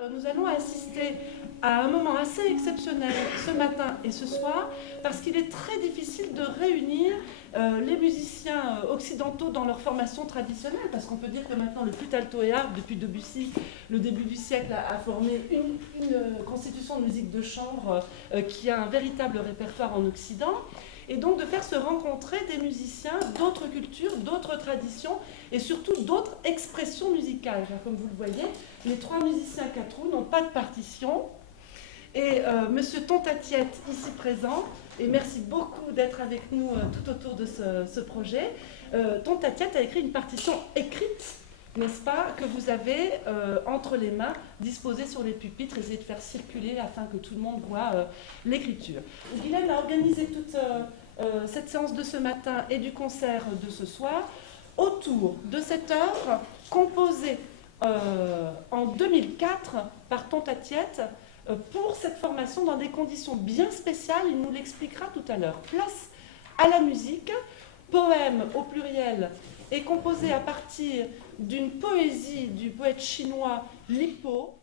Nous allons assister à un moment assez exceptionnel ce matin et ce soir parce qu'il est très difficile de réunir les musiciens occidentaux dans leur formation traditionnelle, parce qu'on peut dire que maintenant le flûte alto et harpe, depuis Debussy, le début du siècle, a formé une constitution de musique de chambre qui a un véritable répertoire en Occident. Et donc de faire se rencontrer des musiciens d'autres cultures, d'autres traditions et surtout d'autres expressions musicales. Comme vous le voyez, les trois musiciens quatre roues n'ont pas de partition. Et Monsieur Tontatiette, ici présent, et merci beaucoup d'être avec nous tout autour de ce projet. Tontatiette a écrit une partition écrite, n'est-ce pas, que vous avez entre les mains, disposée sur les pupitres, essayez de faire circuler afin que tout le monde voit l'écriture. Guylaine a organisé toute cette séance de ce matin et du concert de ce soir autour de cette œuvre composée en 2004 par Tontatiette pour cette formation dans des conditions bien spéciales, il nous l'expliquera tout à l'heure. Place à la musique, poème au pluriel est composé à partir d'une poésie du poète chinois Li Po.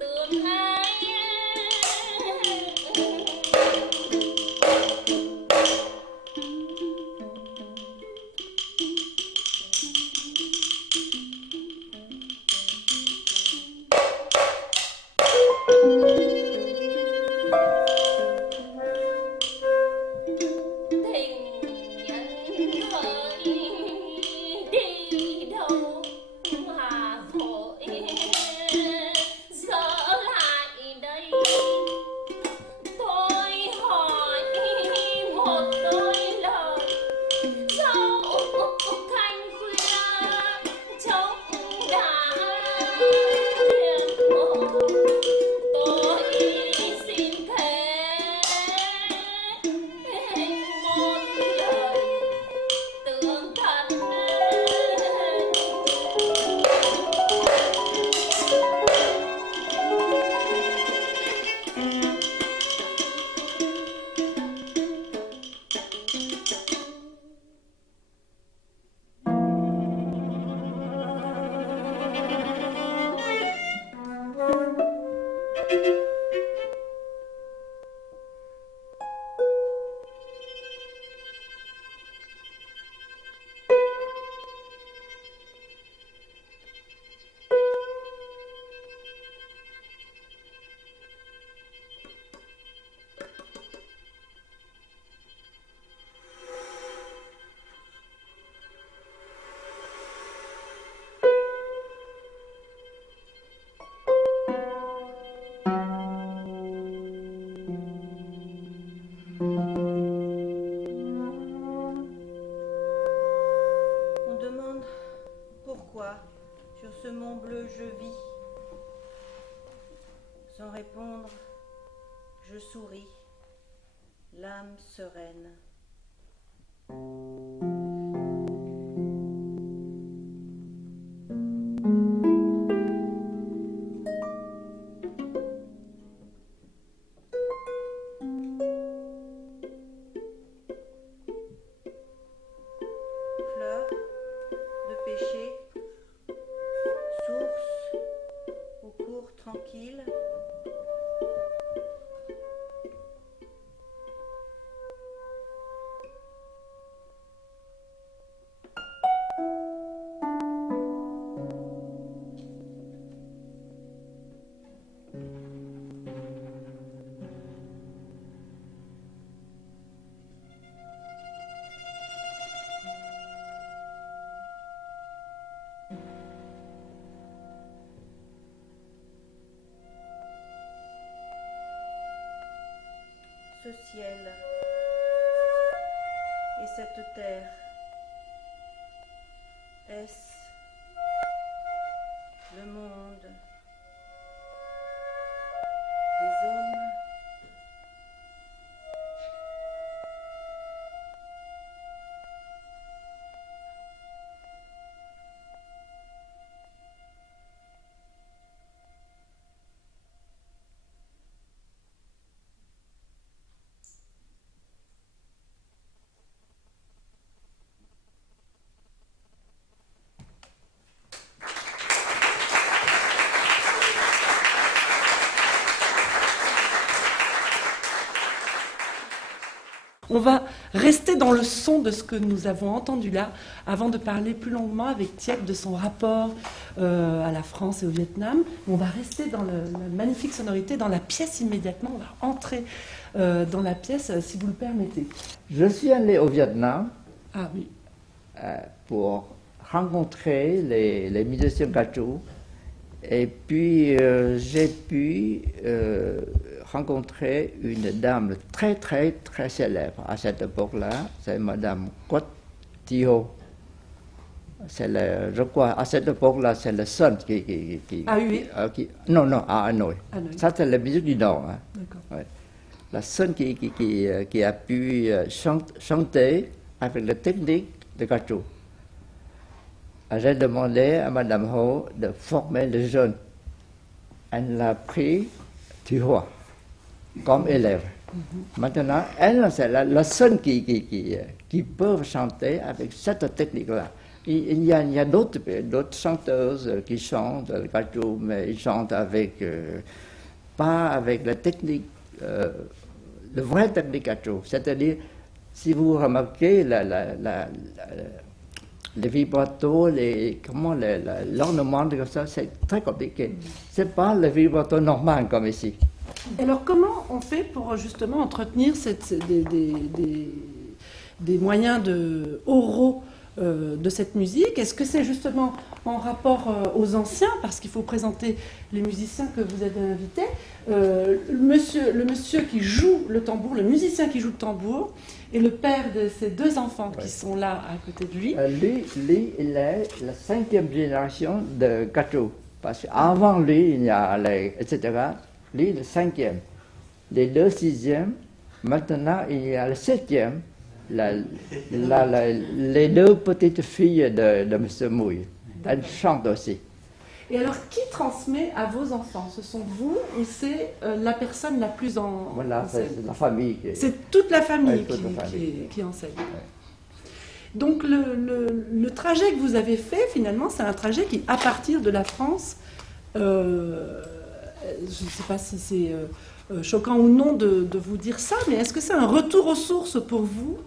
từ je vis. Sans répondre, je souris, l'âme sereine. Fleurs de péché, source au cours tranquille. Ce ciel et cette terre, est-ce le monde des hommes? On va rester dans le son de ce que nous avons entendu là, avant de parler plus longuement avec Tiek de son rapport à la France et au Vietnam. On va rester dans la magnifique sonorité, dans la pièce immédiatement. On va entrer dans la pièce, si vous le permettez. Je suis allé au Vietnam Ah oui. pour rencontrer les musiciens Cachou. Et puis j'ai pu rencontrer une dame très très très célèbre à cette époque-là, c'est Madame Quoc Thi-ho. Je crois à cette époque-là, c'est le seul Ah oui. Non, à Hanoï. Ça c'est la musique du Nord. Hein. D'accord. Ouais. La seule qui a pu chanter avec la technique de Cachou. J'ai demandé à Madame Ho de former les jeunes. Elle l'a pris du roi comme élève. Maintenant, elle, c'est la seule qui peut chanter avec cette technique-là. Il y a d'autres chanteuses qui chantent le Cachou, mais ils chantent avec, pas avec la technique, le vrai technique Cachou. C'est-à-dire, si vous remarquez les vibratos, l'ornement de ça, c'est très compliqué. C'est pas le vibrato normal comme ici. Alors comment on fait pour justement entretenir des moyens oraux de cette musique? Est-ce que c'est justement en rapport aux anciens, parce qu'il faut présenter les musiciens que vous avez invités, le monsieur qui joue le tambour, le musicien qui joue le tambour, et le père de ces deux enfants qui sont là à côté de lui. Lui, il est la 5e génération de Cachou, parce qu'avant lui, il y a etc. Lui, le 5e. Les deux 6e, maintenant, il y a le 7e. Les deux petites filles de M. Mouille. Elles chantent aussi. Et alors, qui transmet à vos enfants? Ce sont vous ou c'est la personne la plus en Voilà, c'est la famille. C'est toute la famille, ouais, qui enseigne. Ouais. Donc, le trajet que vous avez fait, finalement, c'est un trajet qui, à partir de la France, je ne sais pas si c'est choquant ou non de vous dire ça, mais est-ce que c'est un retour aux sources pour vous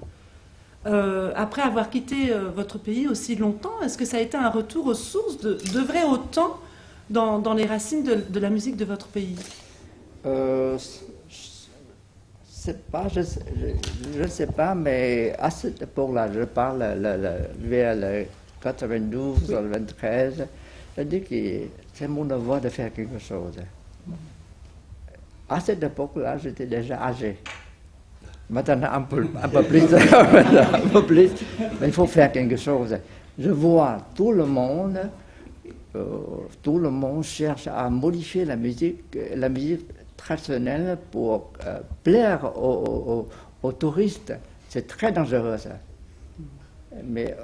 après avoir quitté votre pays aussi longtemps? Est-ce que ça a été un retour aux sources d'œuvrer autant dans les racines de la musique de votre pays? Je ne sais pas, mais à cette époque-là, je parle vers le 92 ou le 23, je dis que c'est mon devoir de faire quelque chose. À cette époque-là, j'étais déjà âgé. Maintenant, un peu plus, mais il faut faire quelque chose. Je vois tout le monde tout le monde cherche à modifier la musique traditionnelle pour plaire aux touristes. C'est très dangereux ça. Mais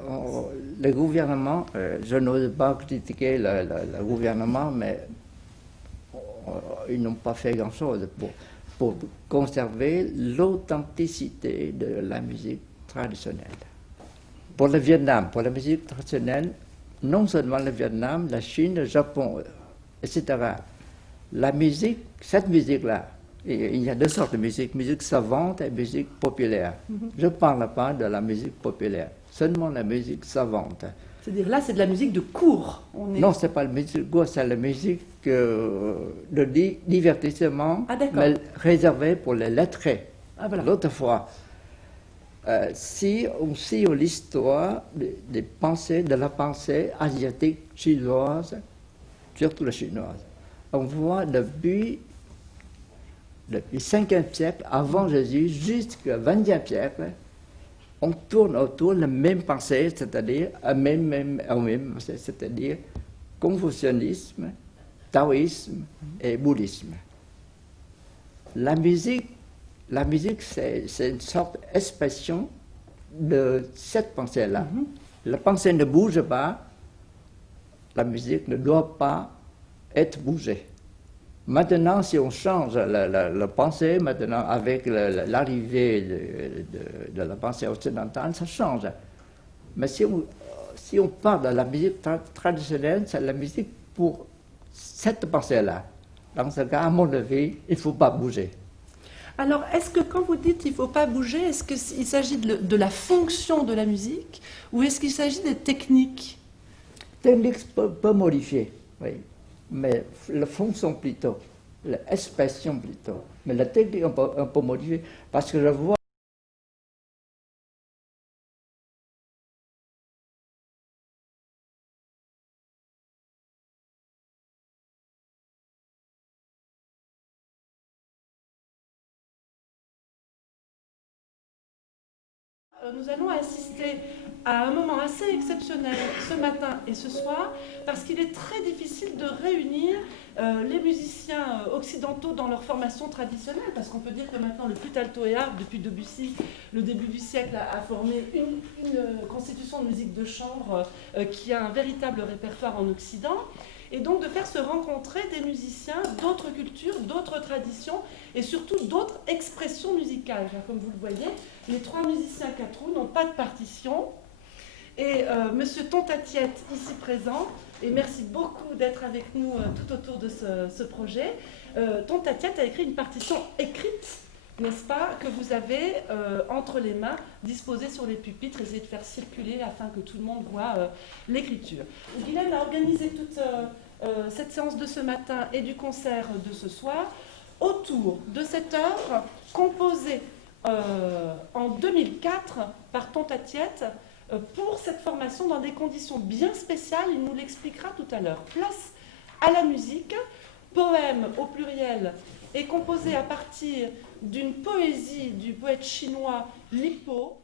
le gouvernement, je n'ose pas critiquer le gouvernement, mais ils n'ont pas fait grand-chose pour conserver l'authenticité de la musique traditionnelle. Pour le Vietnam, pour la musique traditionnelle, non seulement le Vietnam, la Chine, le Japon, etc. La musique, cette musique-là, il y a deux sortes de musique, musique savante et musique populaire. Je ne parle pas de la musique populaire, seulement la musique savante. C'est-à-dire là, c'est de la musique de cour. Non, ce n'est pas la musique de cour, c'est la musique de divertissement, mais réservée pour les lettrés. Ah, voilà. L'autre fois, si on suit l'histoire des pensées, de la pensée asiatique chinoise, surtout la chinoise, on voit depuis le 5e siècle avant Jésus jusqu'au 20e siècle, on tourne autour de la même pensée, c'est-à-dire c'est-à-dire confucianisme, taoïsme et bouddhisme. La musique, c'est une sorte d'expression de cette pensée-là. La pensée ne bouge pas, la musique ne doit pas être bougée. Maintenant, si on change la pensée, maintenant avec l'arrivée de la pensée occidentale, ça change. Mais si on parle de la musique traditionnelle, c'est la musique pour cette pensée-là. Dans ce cas, à mon avis, il ne faut pas bouger. Alors, est-ce que quand vous dites qu'il ne faut pas bouger, est-ce qu'il s'agit de la fonction de la musique ou est-ce qu'il s'agit des techniques? Techniques peut modifier, oui. Mais la fonction plutôt, l'expression plutôt. Mais la technique, on peut modifier. Parce que je vois nous allons assister à un moment assez exceptionnel ce matin et ce soir, parce qu'il est très difficile de réunir les musiciens occidentaux dans leur formation traditionnelle, parce qu'on peut dire que maintenant le flûte alto et harpe, depuis Debussy, le début du siècle, a formé une constitution de musique de chambre qui a un véritable répertoire en Occident. Et donc de faire se rencontrer des musiciens d'autres cultures, d'autres traditions et surtout d'autres expressions musicales. Car comme vous le voyez, les trois musiciens Quattrou n'ont pas de partition. Et Monsieur Tontatiet, ici présent, et merci beaucoup d'être avec nous tout autour de ce projet, Tontatiet a écrit une partition écrite, n'est-ce pas, que vous avez entre les mains, disposée sur les pupitres, essayez de faire circuler afin que tout le monde voit l'écriture. Guylaine a organisé toute cette séance de ce matin et du concert de ce soir autour de cette œuvre composée en 2004 par Tontatiet pour cette formation dans des conditions bien spéciales, il nous l'expliquera tout à l'heure. Place à la musique, poème au pluriel est composé à partir d'une poésie du poète chinois Li Po.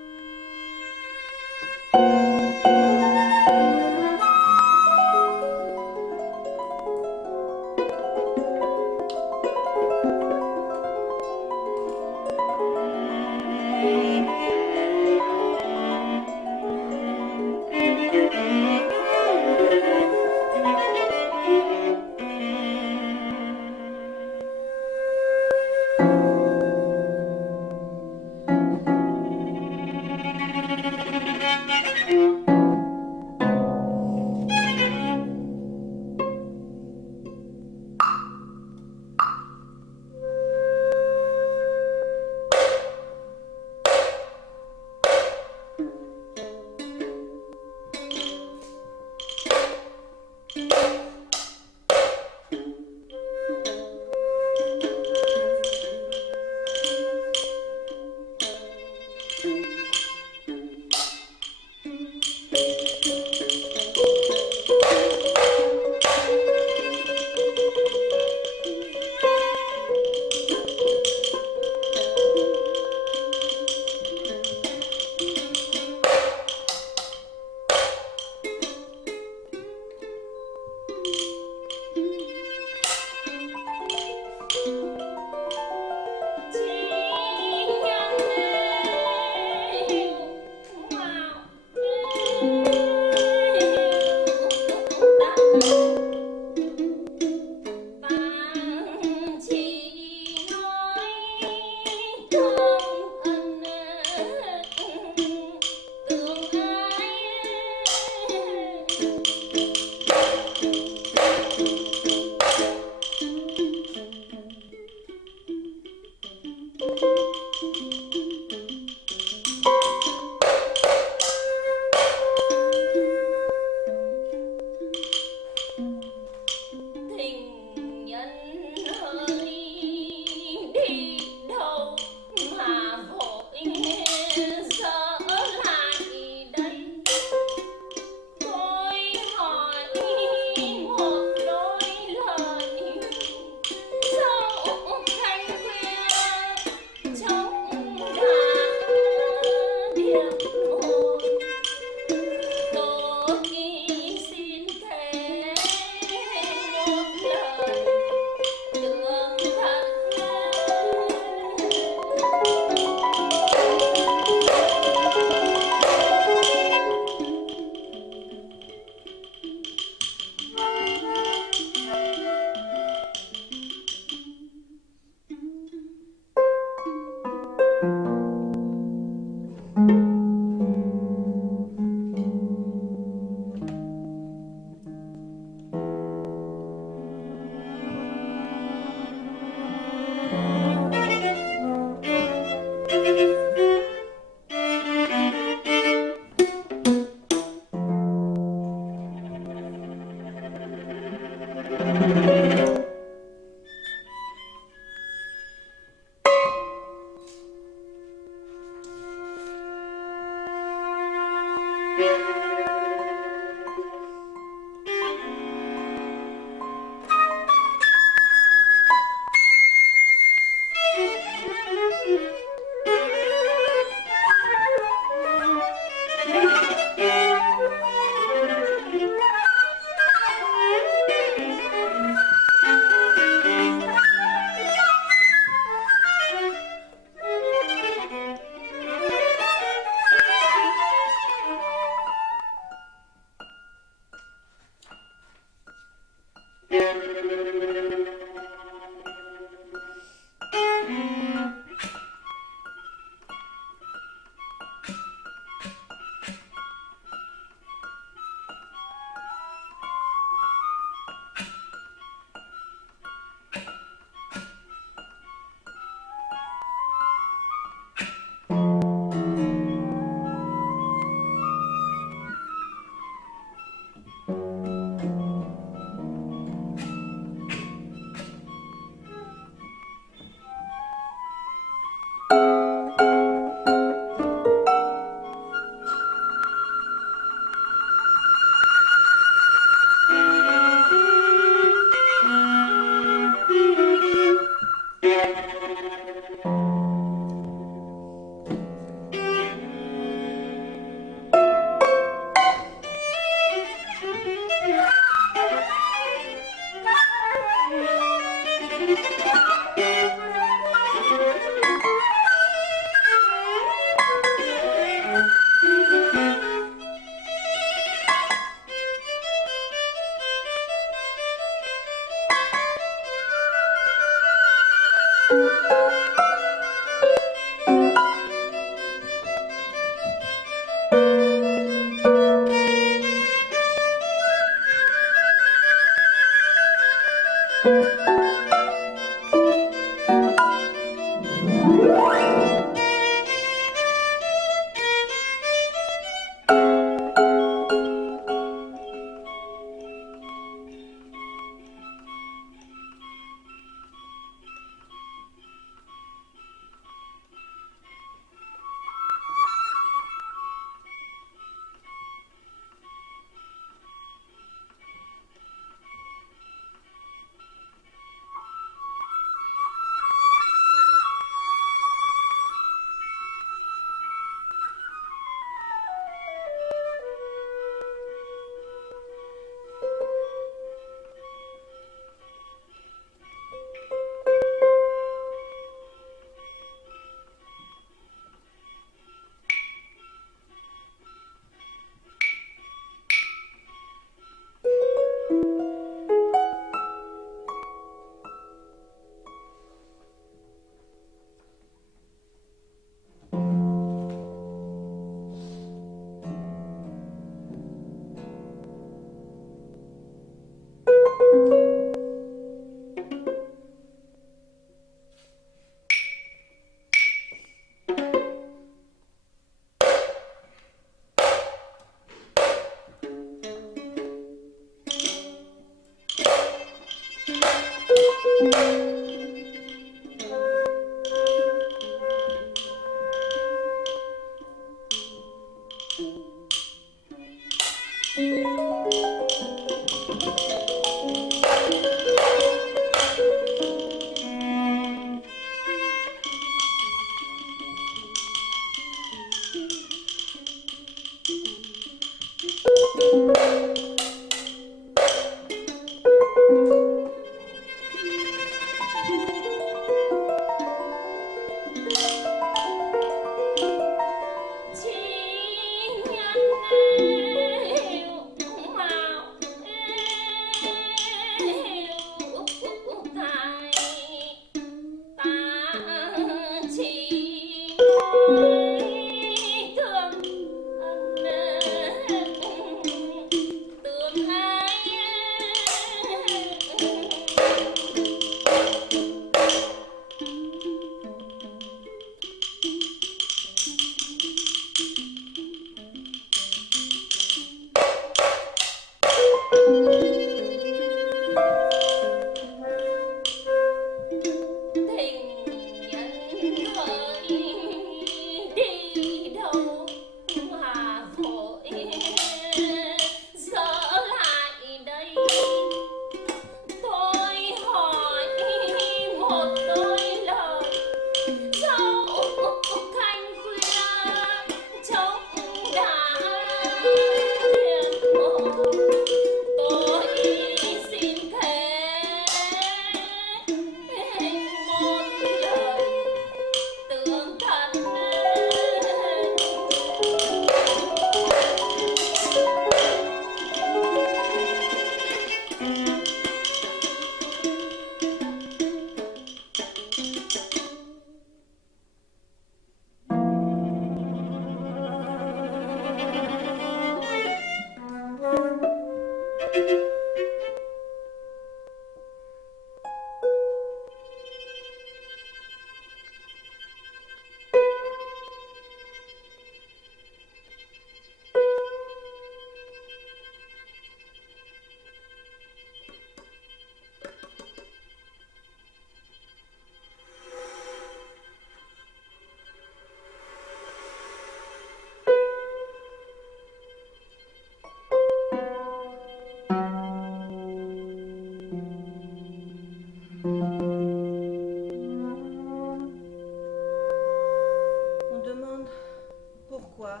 pourquoi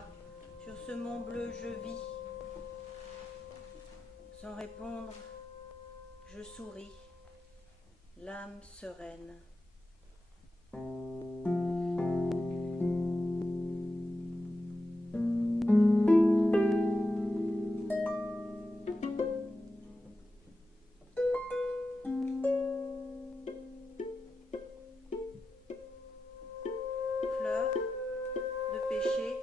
sur ce mont bleu je vis. Sans répondre, je souris, l'âme sereine. Fleurs de pêcher,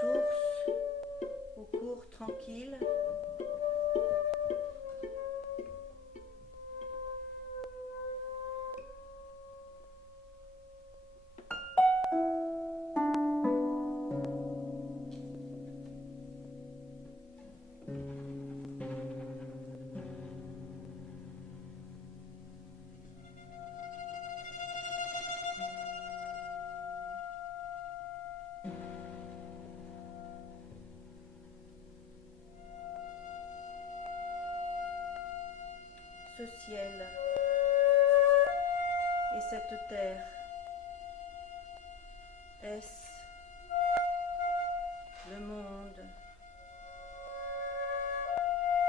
source ou cours tranquille. Ce ciel et cette terre, est-ce le monde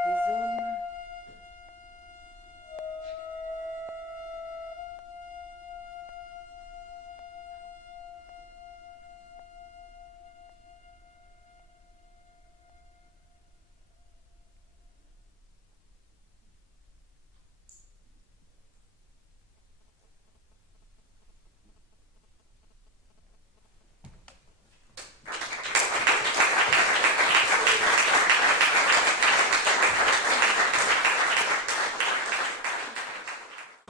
des hommes?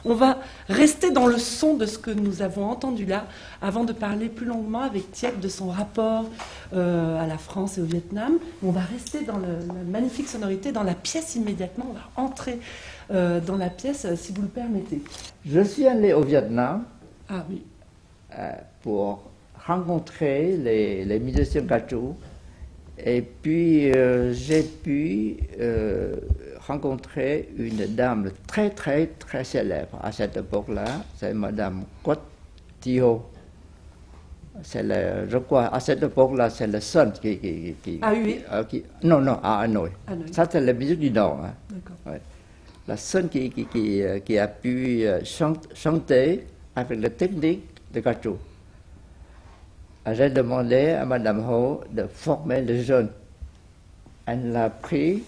On va rester dans le son de ce que nous avons entendu là, avant de parler plus longuement avec Thiek de son rapport à la France et au Vietnam. On va rester dans la magnifique sonorité, dans la pièce immédiatement. On va entrer dans la pièce, si vous le permettez. Je suis allé au Vietnam Ah oui. pour rencontrer les musiciens Gacho. Et puis j'ai pu rencontrer une dame très très très célèbre à cette époque-là, c'est Madame Quoc Thi-ho. Je crois à cette époque-là, c'est le seul qui Ah oui. non, à Hanoï. Ça c'est la musique du Nord. Hein. D'accord. Ouais. La seule qui a pu chanter avec la technique de Gacho. J'ai demandé à Madame Ho de former les jeunes. Elle l'a pris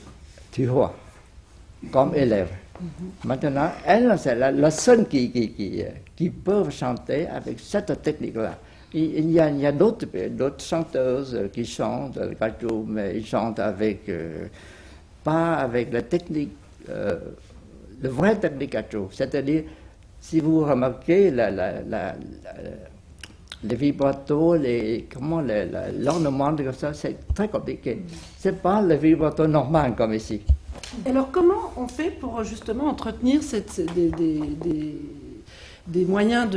Thi-ho comme élève. Maintenant, elle, c'est la seule qui peut chanter avec cette technique-là. Il y a d'autres chanteuses qui chantent le Gacho, mais ils chantent avec, pas avec la technique, le vrai technique Gacho. C'est-à-dire, si vous remarquez les vibratos, l'ornement, ça, c'est très compliqué. C'est pas le vibrato normal comme ici. Alors comment on fait pour justement entretenir des moyens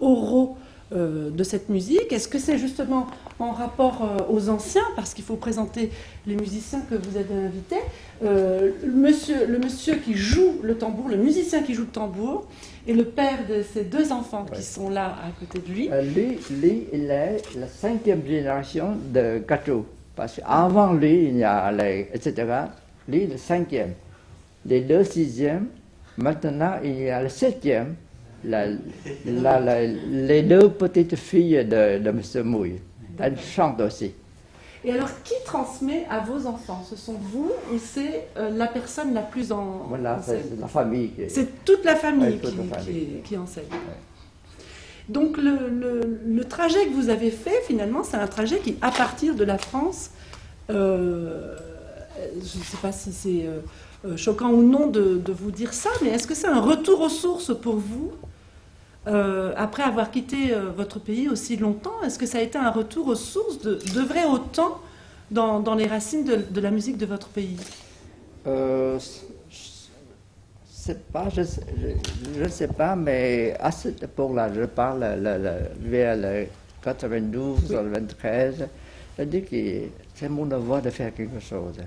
oraux de cette musique? Est-ce que c'est justement en rapport aux anciens, parce qu'il faut présenter les musiciens que vous avez invités, le monsieur qui joue le tambour, le musicien qui joue le tambour, et le père de ces deux enfants qui sont là à côté de lui. Lui, il est la 5e génération de Gacho, parce qu'avant lui, il y a etc. Lui, le 5e. Les deux 6e, maintenant, il y a le 7e. Les deux petites filles de M. Mouille. Elles chantent aussi. Et alors, qui transmet à vos enfants? Ce sont vous ou c'est la personne la plus en Voilà, c'est la famille. C'est toute la famille, ouais, qui enseigne. Ouais. Donc, le trajet que vous avez fait, finalement, c'est un trajet qui, à partir de la France, je ne sais pas si c'est choquant ou non de vous dire ça, mais est-ce que c'est un retour aux sources pour vous après avoir quitté votre pays aussi longtemps? Est-ce que ça a été un retour aux sources d'œuvrer autant dans les racines de la musique de votre pays? Je ne sais pas, mais à cette époque-là, je parle vers le 92 ou le 23, je dis que c'est mon devoir de faire quelque chose.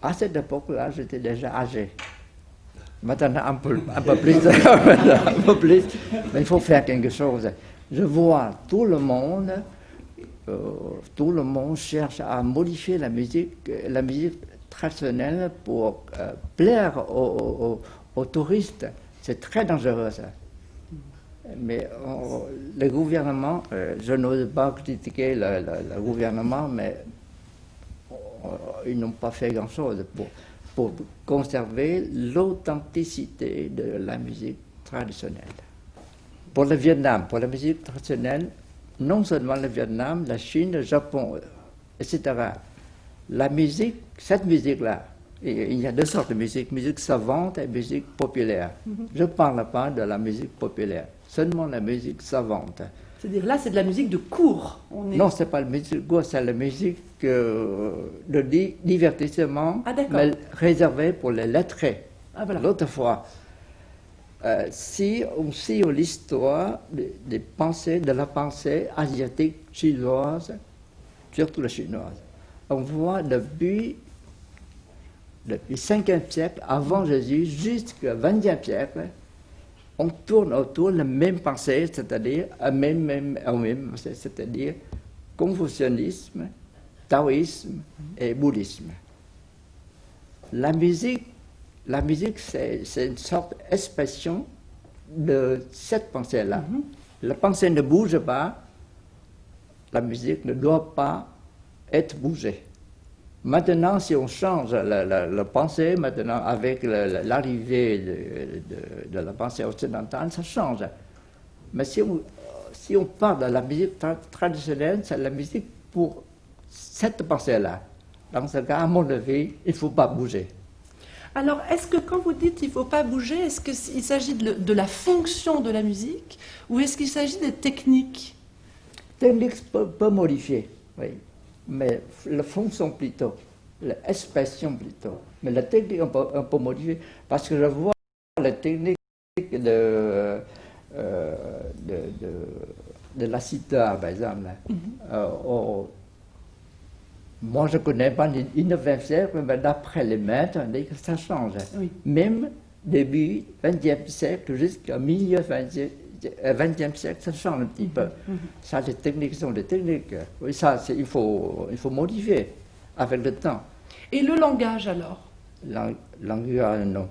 À cette époque-là, j'étais déjà âgé. Maintenant, un peu plus, mais il faut faire quelque chose. Je vois tout le monde cherche à modifier la musique traditionnelle pour plaire aux touristes. C'est très dangereux ça. Mais le gouvernement, je n'ose pas critiquer le gouvernement, mais ils n'ont pas fait grand-chose pour conserver l'authenticité de la musique traditionnelle. Pour le Vietnam, pour la musique traditionnelle, non seulement le Vietnam, la Chine, le Japon, etc. La musique, cette musique-là, il y a deux sortes de musique savante et musique populaire. Je ne parle pas de la musique populaire, seulement la musique savante. C'est-à-dire là, c'est de la musique de cour. Non, ce n'est pas la musique de cour, c'est la musique de divertissement, mais réservée pour les lettrés. Ah, voilà. L'autre fois, si on suit l'histoire des pensées, de la pensée asiatique chinoise, surtout la chinoise, on voit depuis le 5e siècle avant Jésus jusqu'au 20e siècle, on tourne autour de la même pensée, c'est-à-dire c'est-à-dire confucianisme, taoïsme et bouddhisme. La musique, c'est une sorte d'expression de cette pensée-là. La pensée ne bouge pas, la musique ne doit pas être bougée. Maintenant, si on change la pensée, maintenant avec l'arrivée de la pensée occidentale, ça change. Mais si on parle de la musique traditionnelle, c'est la musique pour cette pensée-là. Dans ce cas, à mon avis, il ne faut pas bouger. Alors, est-ce que quand vous dites qu'il ne faut pas bouger, est-ce qu'il s'agit de la fonction de la musique ou est-ce qu'il s'agit des techniques? Techniques peut modifier, oui. Mais la fonction plutôt, l'expression plutôt. Mais la technique, on peut modifier. Parce que je vois la technique de la sitar, par exemple. Moi, je ne connais pas le 19e siècle, mais d'après les maîtres, on dit que ça change. Oui. Même début 20e siècle jusqu'au milieu 20e siècle, ça change un petit peu. Ça, les techniques sont des techniques. Oui, ça, il faut modifier avec le temps. Et le langage, alors? Langage, non.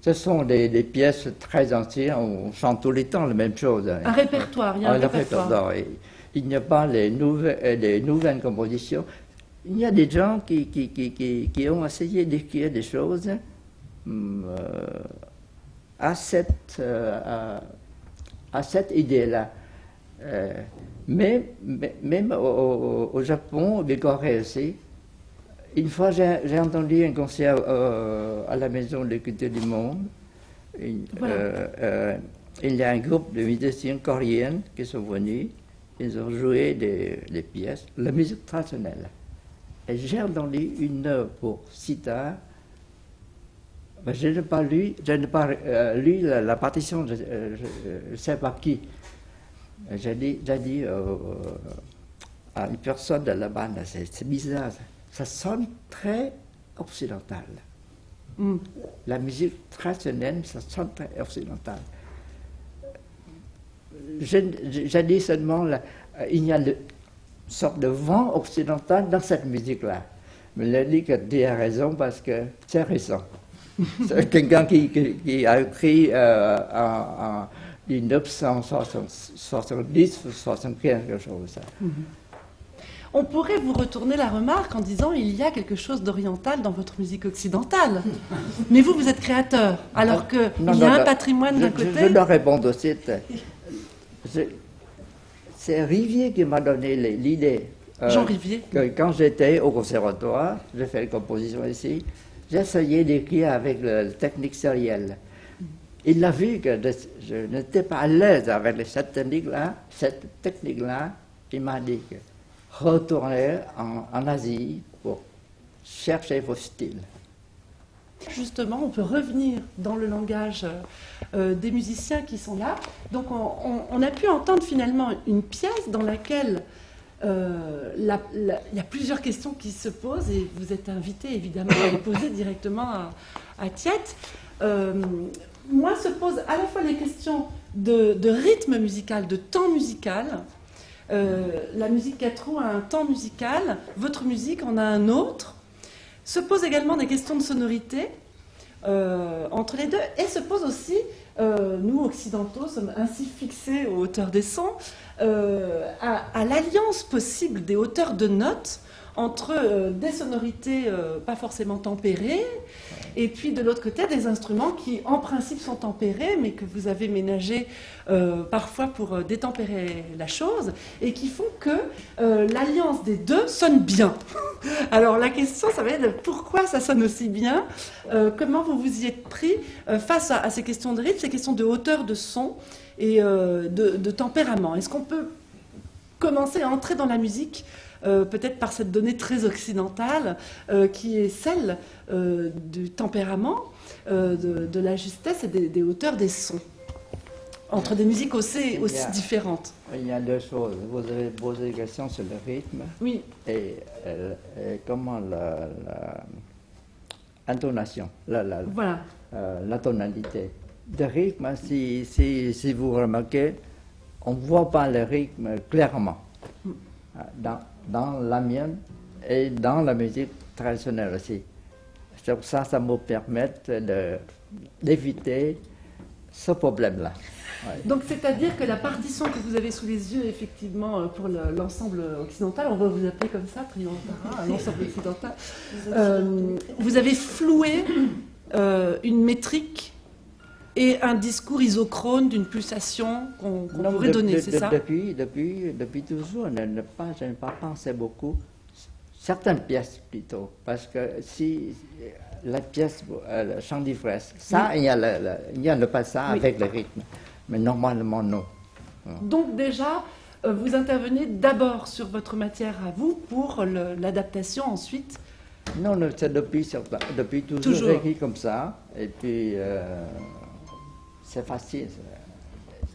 Ce sont des pièces très anciennes, on chante tous les temps la même chose. Un répertoire, il y a un répertoire. Il n'y a pas les nouvelles compositions. Il y a des gens qui ont essayé d'écrire des choses à cette idée-là. Mais même au Japon, au Corée aussi, une fois j'ai entendu un concert à la Maison de Culture du Monde. Voilà. Il y a un groupe de musiciens coréens qui sont venus. Ils ont joué des pièces, la musique traditionnelle. Et j'ai entendu une œuvre pour sitar. Mais je n'ai pas lu la partition, je ne sais pas qui. J'ai dit à une personne de la bande, c'est bizarre, ça sonne très occidental. La musique traditionnelle, ça sonne très occidental. J'ai dit seulement, il y a une sorte de vent occidental dans cette musique-là. Mais il a dit que tu as raison parce que c'est récent. C'est quelqu'un qui a écrit en 1970 ou 75, quelque chose comme ça. On pourrait vous retourner la remarque en disant il y a quelque chose d'oriental dans votre musique occidentale. Mais vous êtes créateur, alors qu'il y a un patrimoine d'un côté. Je dois répondre aussi. C'est Rivier qui m'a donné l'idée. Jean Rivier. Quand j'étais au conservatoire, j'ai fait une composition ici, j'essayais d'écrire avec la technique sérielle. Il a vu que je n'étais pas à l'aise avec cette technique-là. Il m'a dit que retournez en Asie pour chercher vos styles. Justement, on peut revenir dans le langage des musiciens qui sont là. Donc on a pu entendre finalement une pièce dans laquelle il y a plusieurs questions qui se posent et vous êtes invité évidemment à les poser directement à Tiet. Moi se posent à la fois les questions de rythme musical, de temps musical. La musique 4 roues a un temps musical, votre musique en a un autre. Se posent également des questions de sonorité entre les deux, et se pose aussi, nous occidentaux sommes ainsi fixés aux hauteurs des sons, à l'alliance possible des hauteurs de notes entre des sonorités pas forcément tempérées, et puis de l'autre côté des instruments qui en principe sont tempérés, mais que vous avez ménagés parfois pour détempérer la chose, et qui font que l'alliance des deux sonne bien. Alors la question, ça va être de pourquoi ça sonne aussi bien, comment vous vous y êtes pris face à ces questions de rythme, ces questions de hauteur de son et de tempérament. Est-ce qu'on peut commencer à entrer dans la musique peut-être par cette donnée très occidentale qui est celle du tempérament, de la justesse et des hauteurs des sons, entre des musiques aussi différentes. Il y a deux choses. Vous avez posé des questions sur le rythme Oui. et comment l'intonation, Voilà. la tonalité. Le rythme, si vous remarquez, on ne voit pas le rythme clairement. Dans la mienne et dans la musique traditionnelle aussi. Donc ça me permet d'éviter ce problème-là. Ouais. Donc c'est-à-dire que la partition que vous avez sous les yeux, effectivement, pour l'ensemble occidental, on va vous appeler comme ça, Triantara, l'ensemble occidental, vous avez floué une métrique et un discours isochrone d'une pulsation qu'on pourrait donner, c'est ça? Depuis toujours, je n'ai pas pensé beaucoup. Certaines pièces plutôt, parce que si la pièce, le chant d'ivresse, ça, oui. il y a le passage oui. avec le rythme, mais normalement non. Donc déjà, vous intervenez d'abord sur votre matière à vous pour l'adaptation ensuite? Non, c'est depuis toujours écrit comme ça, et puis... c'est facile.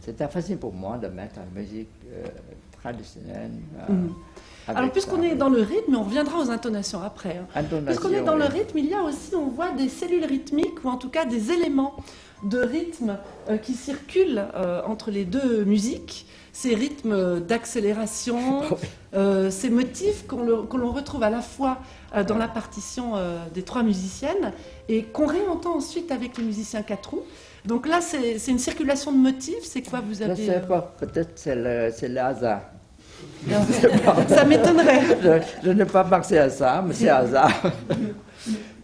C'était facile pour moi de mettre la musique traditionnelle. Alors, puisqu'on est dans le rythme, on reviendra aux intonations après. Puisqu'on est dans le rythme, il y a aussi, on voit des cellules rythmiques, ou en tout cas des éléments de rythme qui circulent entre les deux musiques. Ces rythmes d'accélération, ces motifs qu'on l'on retrouve à la fois dans la partition des trois musiciennes et qu'on réentend ensuite avec les musiciens 4 roues. Donc là, c'est une circulation de motifs. C'est quoi vous avez? Je ne sais pas. Peut-être c'est le hasard. Ça m'étonnerait. Je n'ai pas pensé à ça, mais c'est hasard.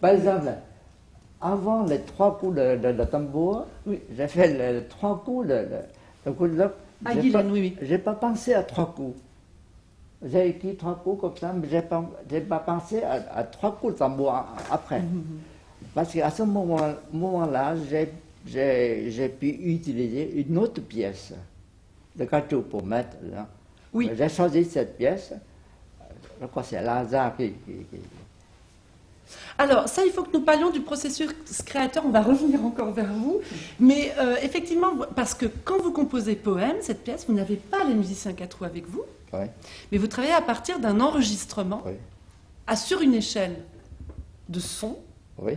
Par exemple, avant les 3 coups de tambour, oui. J'ai fait les 3 coups de coup de Je n'ai pas pensé à 3 coups. J'ai écrit 3 coups comme ça, mais je n'ai pas pensé à 3 coups de tambour après. Parce qu'à ce moment-là, j'ai pu utiliser une autre pièce de caoutchouc pour mettre là. Oui. J'ai choisi cette pièce. Je crois que c'est le hasard qui... Alors, ça, il faut que nous parlions du processus créateur. On va revenir encore vers vous. Mais effectivement, parce que quand vous composez Poème, cette pièce, vous n'avez pas les musiciens 4 roues avec vous. Oui. Mais vous travaillez à partir d'un enregistrement sur une échelle de son. Oui.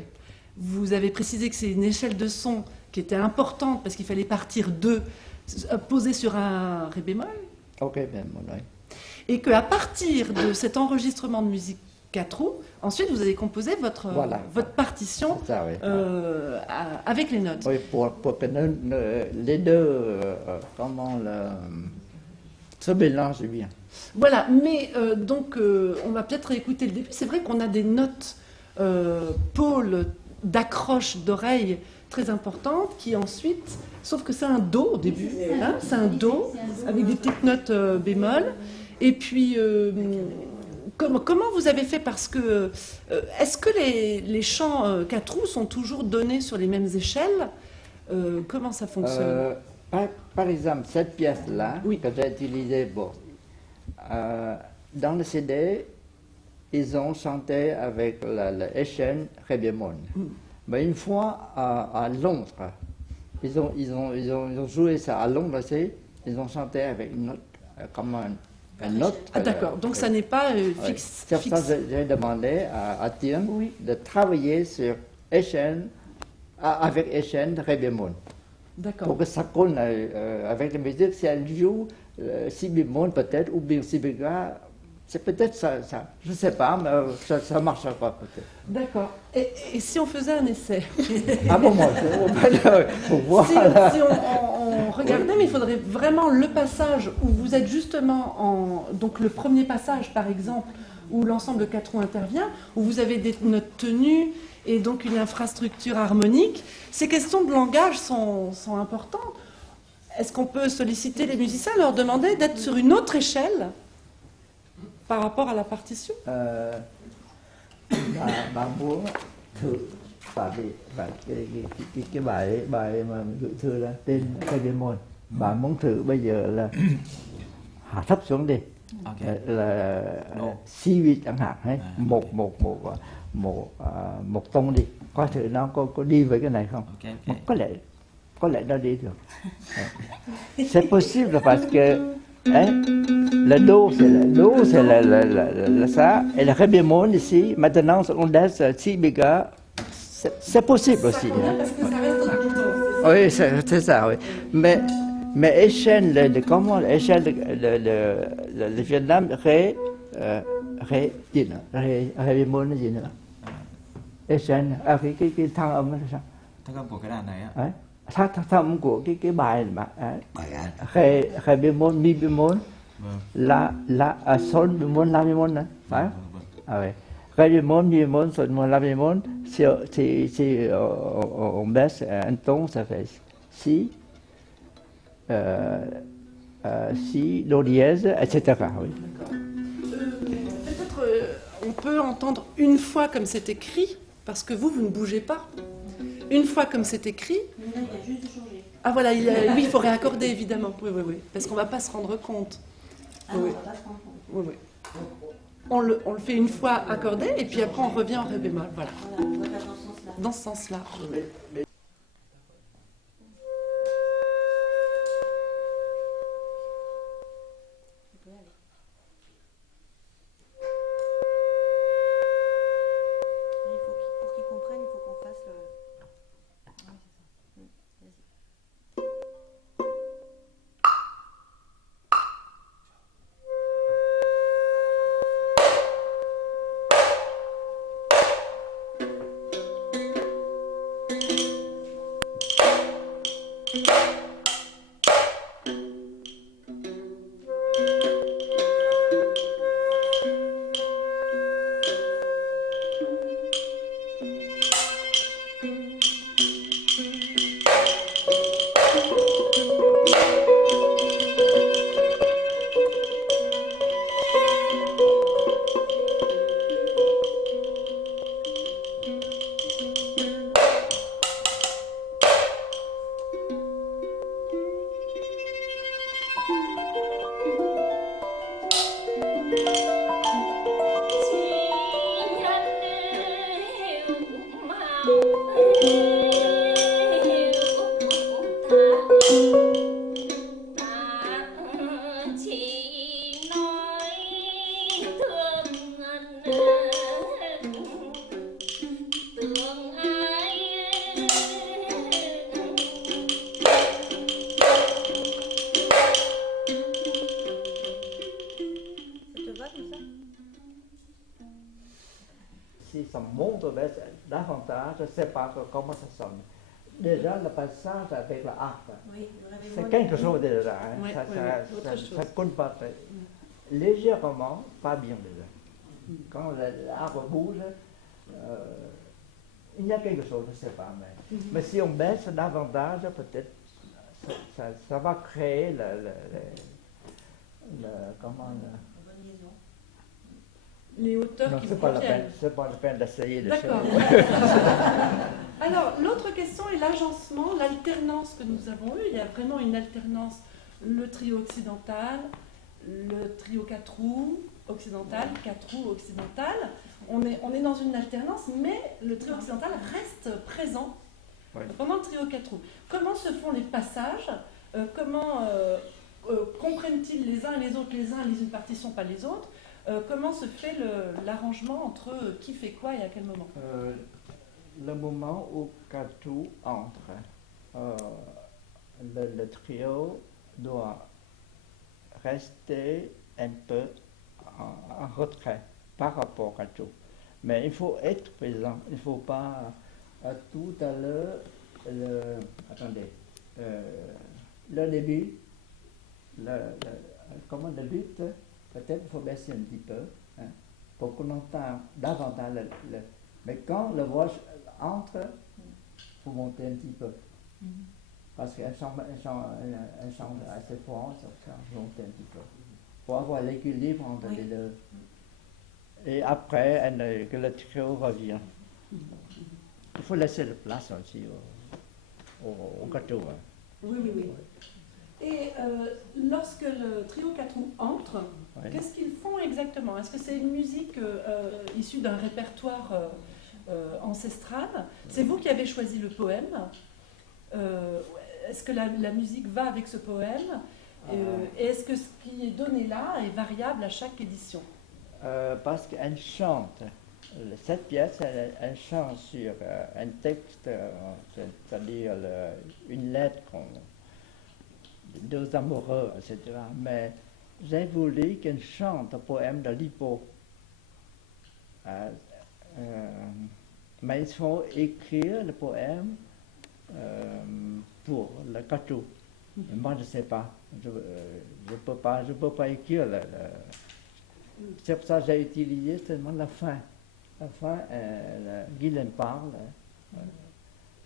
Vous avez précisé que c'est une échelle de son qui était importante parce qu'il fallait partir de poser sur un ré bémol. Ok, bémol, oui. Et qu'à partir de cet enregistrement de musique 4 roues, ensuite vous avez composé votre partition ça, oui. Avec les notes. Oui, pour que les deux se mélangent bien. Voilà, mais donc on va peut-être écouter le début. C'est vrai qu'on a des notes pôles d'accroche d'oreille très importantes qui ensuite, sauf que c'est un do au début, hein, c'est un do avec des petites notes bémol. Et puis, comment vous avez fait? Parce que, est-ce que les chants 4 roues sont toujours donnés sur les mêmes échelles? Comment ça fonctionne? Par exemple, cette pièce-là, que j'ai utilisée, dans le CD, ils ont chanté avec l'échelle ré bémol. Mais une fois à Londres, ils ont joué ça à Londres aussi, ils ont chanté avec une note, comme une note. Ah d'accord, donc ça n'est pas fixe. C'est pour ça que j'ai demandé à Thiem de travailler sur échelle, avec échelle ré bémol. D'accord. Pour que ça colle avec la musique, si elle joue si bémol peut-être, ou bien si béga, c'est peut-être ça, je ne sais pas, mais ça marchera pas peut-être. D'accord. Et si on faisait un essai? Ah bon, moi, pour voir. Si on regardait, mais il faudrait vraiment le passage où vous êtes justement donc le premier passage par exemple, où l'ensemble de quatre roues intervient, où vous avez des notes tenues et donc une infrastructure harmonique. Ces questions de langage sont importantes. Est-ce qu'on peut solliciter les musiciens, leur demander d'être sur une autre échelle par rapport à la partition? Bà muốn thử và cái bài mà gửi thư là tên cây bémol. Bà muốn thử bây giờ là hạ thấp xuống đi, là si vị chẳng hạn ấy, một tông đi, coi thử nó có đi với cái này không. Mà có lẽ nó đi được. C'est possible parce que le do c'est ça et le ré bémol ici. Maintenant on laisse si béga, c'est possible aussi. Parce que ça reste au bouton. Oui, c'est ça, oui. Mais échelle comment l'échelle le Vietnam ré gì nữa, ré bémol là gì nữa? Échelle cái thăng âm là sao? Thăng âm của cái đàn này á. Đấy. Thăng âm của cái bài mà Bài án. ré bémol, mi bémol, Vâng. la sol bémol, la bémol đấy, phải không? Vâng. Ah oui. Ré bémol, mi bémol, sol bémol, la bémol. Si on baisse un ton, ça fait si, si, do dièse, etc. Oui. Peut-être on peut entendre une fois comme c'est écrit, parce que vous ne bougez pas. Une fois comme c'est écrit. Il y a juste changé. Ah voilà, oui, il faut réaccorder évidemment. Oui. Parce qu'on ne va pas se rendre compte. Ah non, on va pas se rendre compte. Oui. On le fait une fois accordé et puis après on revient en ré bémol. Voilà. Voilà, on va pas dans ce sens-là. Dans ce sens-là. On peut y aller. Mais pour qu'ils comprennent, il faut qu'on fasse le... Ouais, c'est ça. Vas-y. Si ça monte davantage, je ne sais pas comment ça sonne. Déjà, le passage avec la harpe, Oui, le ré bémol. c'est quelque chose déjà. Hein. Ouais, Ça autre chose. ça compte pas très. Légèrement, pas bien déjà. Quand l'arbre bouge, il y a quelque chose, je ne sais pas. Mais si on baisse davantage, peut-être ça va créer comment La bonne liaison. Les hauteurs non, qui c'est vous pas la conviennent. peine, c'est pas la peine d'essayer de D'accord. faire. Alors, l'autre question est l'agencement, l'alternance que nous avons eue. Il y a vraiment une alternance. Le trio occidental, le trio 4 roues occidental, 4 roues occidental. On est dans une alternance, mais le trio occidental reste présent pendant le trio 4 roues. Comment se font les passages? Comment comprennent-ils les uns et les autres? Les uns lisent une partition, pas les autres. Comment se fait l'arrangement entre qui fait quoi et à quel moment? Le moment où Katou entre le trio doit rester un peu en retrait par rapport à tout. Mais il faut être présent. Il ne faut pas tout à l'heure. Attendez. Le début, comment le but, peut-être il faut baisser un petit peu, hein, pour qu'on entende davantage mais quand le voix entre, il faut monter un petit peu. Parce qu'un chant assez fort, ça monte un petit peu. Pour avoir l'équilibre entre les deux. Et après, que le trio revient. Il faut laisser la place aussi au gâteau. Hein. Oui. Et lorsque le trio 4 entre, qu'est-ce qu'ils font exactement? Est-ce que c'est une musique issue d'un répertoire ancestral? C'est vous qui avez choisi le poème? Est-ce que la musique va avec ce poème? Et est-ce que ce qui est donné là est variable à chaque édition? Parce qu'elle chante. Cette pièce, elle chante sur un texte, c'est-à-dire une lettre deux amoureux, etc. Mais j'ai voulu qu'elle chante un poème de Lipo. Mais il faut écrire le poème pour le gâteau. Moi, je ne sais pas. Je ne peux pas écrire. C'est pour ça que j'ai utilisé seulement la fin. La fin, Guylaine parle.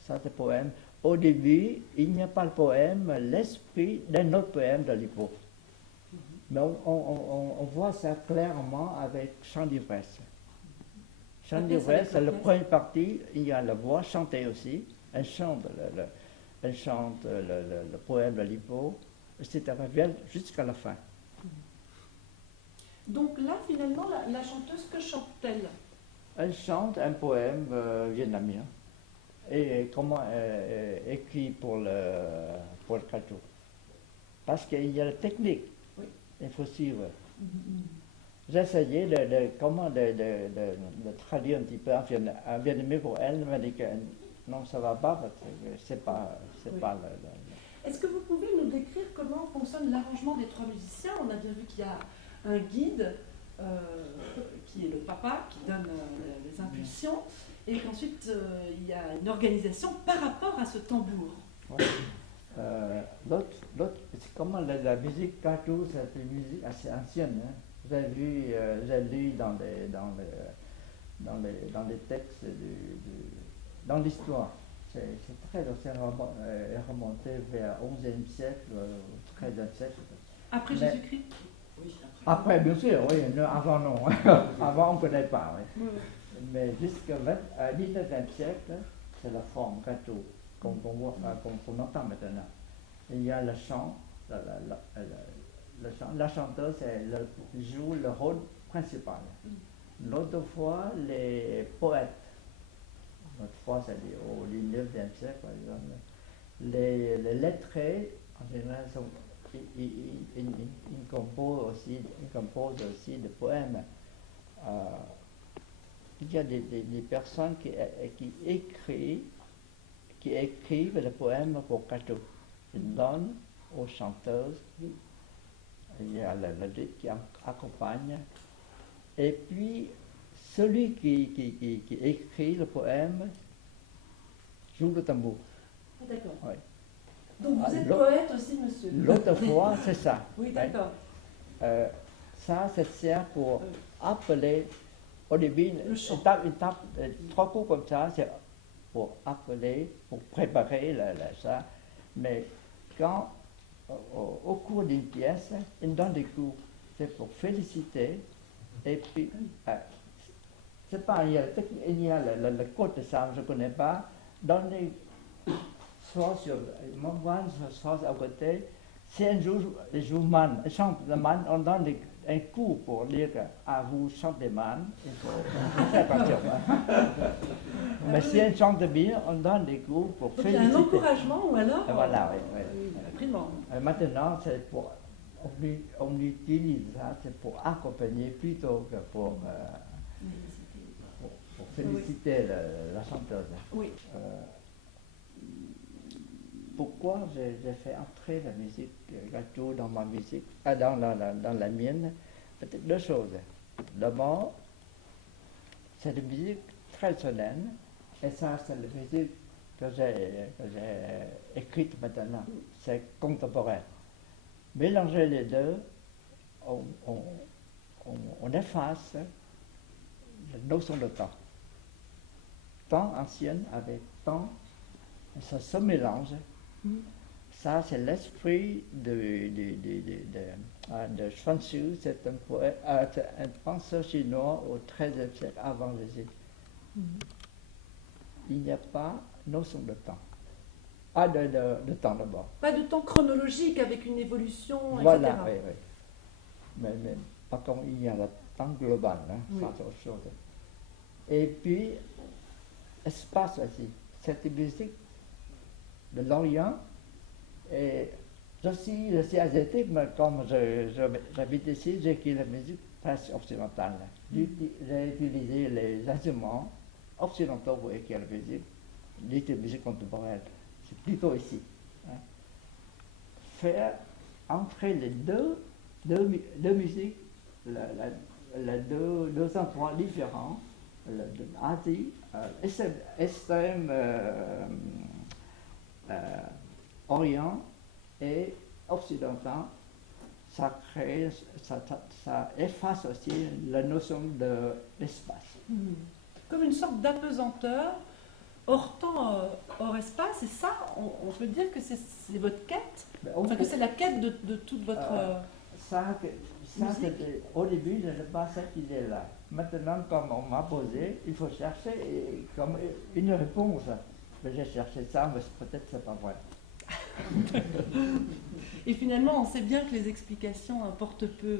Ça, c'est le poème. Au début, il n'y a pas le poème, l'esprit d'un autre poème de Lipo. Mais on voit ça clairement avec Chant d'ivresse. Chant d'ivresse, c'est la première partie, il y a la voix chantée aussi. Elle chante le poème de Lipo, etc. jusqu'à la fin. Donc là, finalement, la chanteuse, que chante-t-elle? Elle chante un poème vietnamien. Et comment écrit pour le gâteau. Parce qu'il y a la technique, il faut suivre. J'ai essayé de traduire un petit peu en vietnamien pour elle, elle m'a dit que non, ça ne va pas, parce que c'est pas Est-ce que vous pouvez nous décrire comment fonctionne l'arrangement des trois musiciens? On a bien vu qu'il y a un guide, qui est le papa, qui donne les impulsions, et qu'ensuite il y a une organisation par rapport à ce tambour. Ouais. C'est comment la musique gâteau, c'est une musique assez ancienne. Hein. J'ai lu dans les textes, dans l'histoire. C'est remonté vers le 11e siècle, 13e siècle. Après Jésus-Christ? Après, bien sûr, oui, avant non. Avant, on ne connaît pas. Oui. Mais jusqu'au 19e siècle, c'est la forme gâteau qu'on entend maintenant. Il y a le chant, la chanteuse joue le rôle principal. L'autre fois, les poètes, l'autre fois, c'est au 19e siècle, par exemple, les lettrés, en général, ils composent aussi des poèmes. Il y a des personnes qui écrivent le poème pour gâteau. Ils donnent aux chanteuses. Il y a le dit qui accompagne. Et puis, celui qui écrit le poème joue le tambour. D'accord. Oui. Donc vous êtes poète aussi, monsieur? L'autre fois, c'est ça. Oui, d'accord. Ça sert pour appeler, au début, une tape, trois coups comme ça, c'est pour appeler, pour préparer ça. Mais quand, au cours d'une pièce, il donne des coups, c'est pour féliciter. Et puis, c'est pas, il y a le code de ça, je ne connais pas. Donner soit sur mon voix, soit à côté. Si un jour, les joue man, chante le man, on donne un coup pour dire vous chantez man, il faut faire attention. Mais si elle chante bien, on donne des coups pour féliciter. Il y a un encouragement ou alors? Voilà, oui. Maintenant, c'est pour, on utilise ça, c'est pour accompagner plutôt que pour féliciter la chanteuse. Oui. pourquoi j'ai fait entrer la musique gâteau dans ma musique, dans la mienne. Peut-être deux choses. D'abord, c'est une musique traditionnelle, et ça, c'est la musique que j'ai écrite maintenant. C'est contemporain. Mélanger les deux, on efface la notion de temps. Temps ancien avec temps, ça se mélange. Ça, c'est l'esprit de Chuang-Tzu, c'est un penseur chinois au XIIIe siècle avant Jésus. Il n'y a pas notion de temps. De temps d'abord. Pas de temps chronologique avec une évolution, Voilà, etc. oui. Mais par contre, il y a le temps global, hein, Oui. ça c'est autre chose. Et puis, espace aussi. Cette musique de l'Orient, et je suis asiatique, mais comme j'habite ici, j'écris la musique presque occidentale. J'ai utilisé les instruments occidentaux pour écrire la musique, la musique contemporaine. C'est plutôt ici. Hein. Faire entrer les deux musiques, les deux endroits différents, l'Asie, extrême Orient et occidental, ça efface aussi la notion de l'espace. Comme une sorte d'apesanteur, hors temps, hors espace, et ça, on peut dire que c'est votre quête, enfin que c'est la quête de toute votre... C'était au début, je ne pensais qu'il est là. Maintenant, comme on m'a posé, il faut chercher comme une réponse. Mais j'ai cherché ça, mais peut-être c'est pas vrai. Et finalement, on sait bien que les explications importent peu.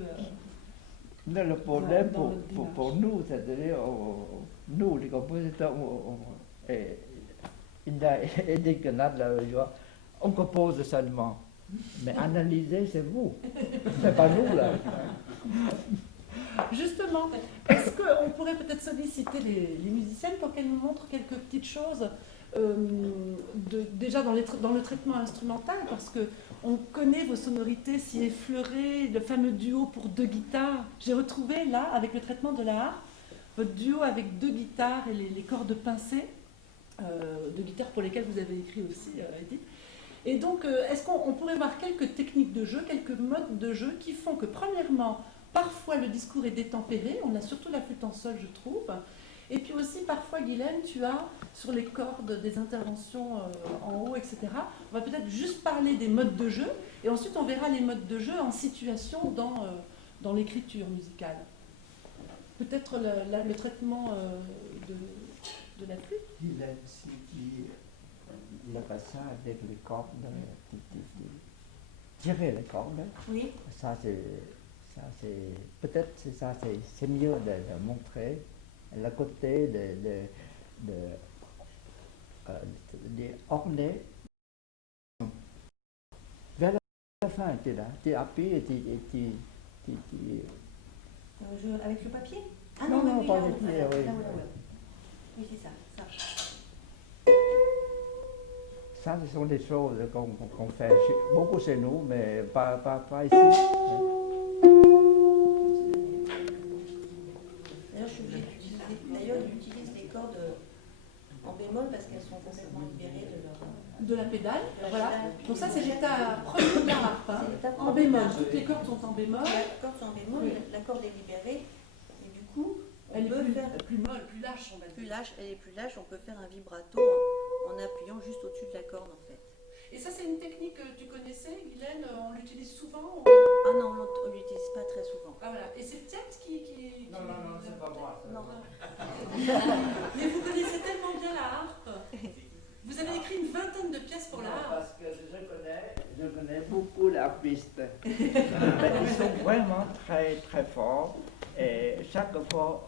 Mais le problème dans pour nous, c'est-à-dire nous, les compositeurs, on compose seulement. Mais analyser, c'est vous. C'est pas nous, là. Justement, est-ce qu'on pourrait peut-être solliciter les musiciennes pour qu'elles nous montrent quelques petites choses déjà dans le traitement instrumental, parce qu'on connaît vos sonorités si effleurées, le fameux duo pour deux guitares. J'ai retrouvé là, avec le traitement de la harpe, votre duo avec deux guitares et les cordes pincées, deux guitares pour lesquelles vous avez écrit aussi, Edith. Et donc, est-ce qu'on pourrait voir quelques techniques de jeu, quelques modes de jeu qui font que, premièrement, parfois le discours est détempéré, on a surtout la flûte en sol, je trouve, et puis aussi parfois, Guylaine, tu as sur les cordes des interventions en haut, etc. On va peut-être juste parler des modes de jeu, et ensuite on verra les modes de jeu en situation dans l'écriture musicale. Peut-être le traitement de la flûte. Guylaine, si il a fait ça avec les cordes, tirer les cordes. Oui. Ça c'est peut-être c'est mieux de montrer le côté de orner. Vers la fin, tu es là, tu appuies et tu Avec le papier? Ah non, oui, pas là, avec là, oui. là. Oui, c'est ça. Ça, ce sont des choses qu'on fait beaucoup chez nous, mais pas ici. D'ailleurs, ils utilisent des cordes en bémol parce qu'elles sont complètement libérées De la pédale, de la voilà. pédale. Donc ça, c'est l'état premier de la harpe, hein. C'est l'état En premier. bémol. Toutes les cordes sont en bémol. La corde est en bémol, Oui. la corde est libérée, et du coup, on Elle est peut plus, faire plus molle, plus lâche, on va plus dire. lâche, elle est plus lâche, on peut faire un vibrato en appuyant juste au-dessus de la corde en fait. Et ça, c'est une technique que tu connaissais, Guylaine, on l'utilise souvent Ah non, on ne l'utilise pas très souvent. Ah voilà. Et c'est Tiet qui... Non, c'est pas moi. Non. Mais vous connaissez tellement bien la harpe. Vous avez écrit une vingtaine de pièces pour la harpe. Parce que je connais beaucoup d'artistes. Ils sont vraiment très, très forts. Et chaque fois,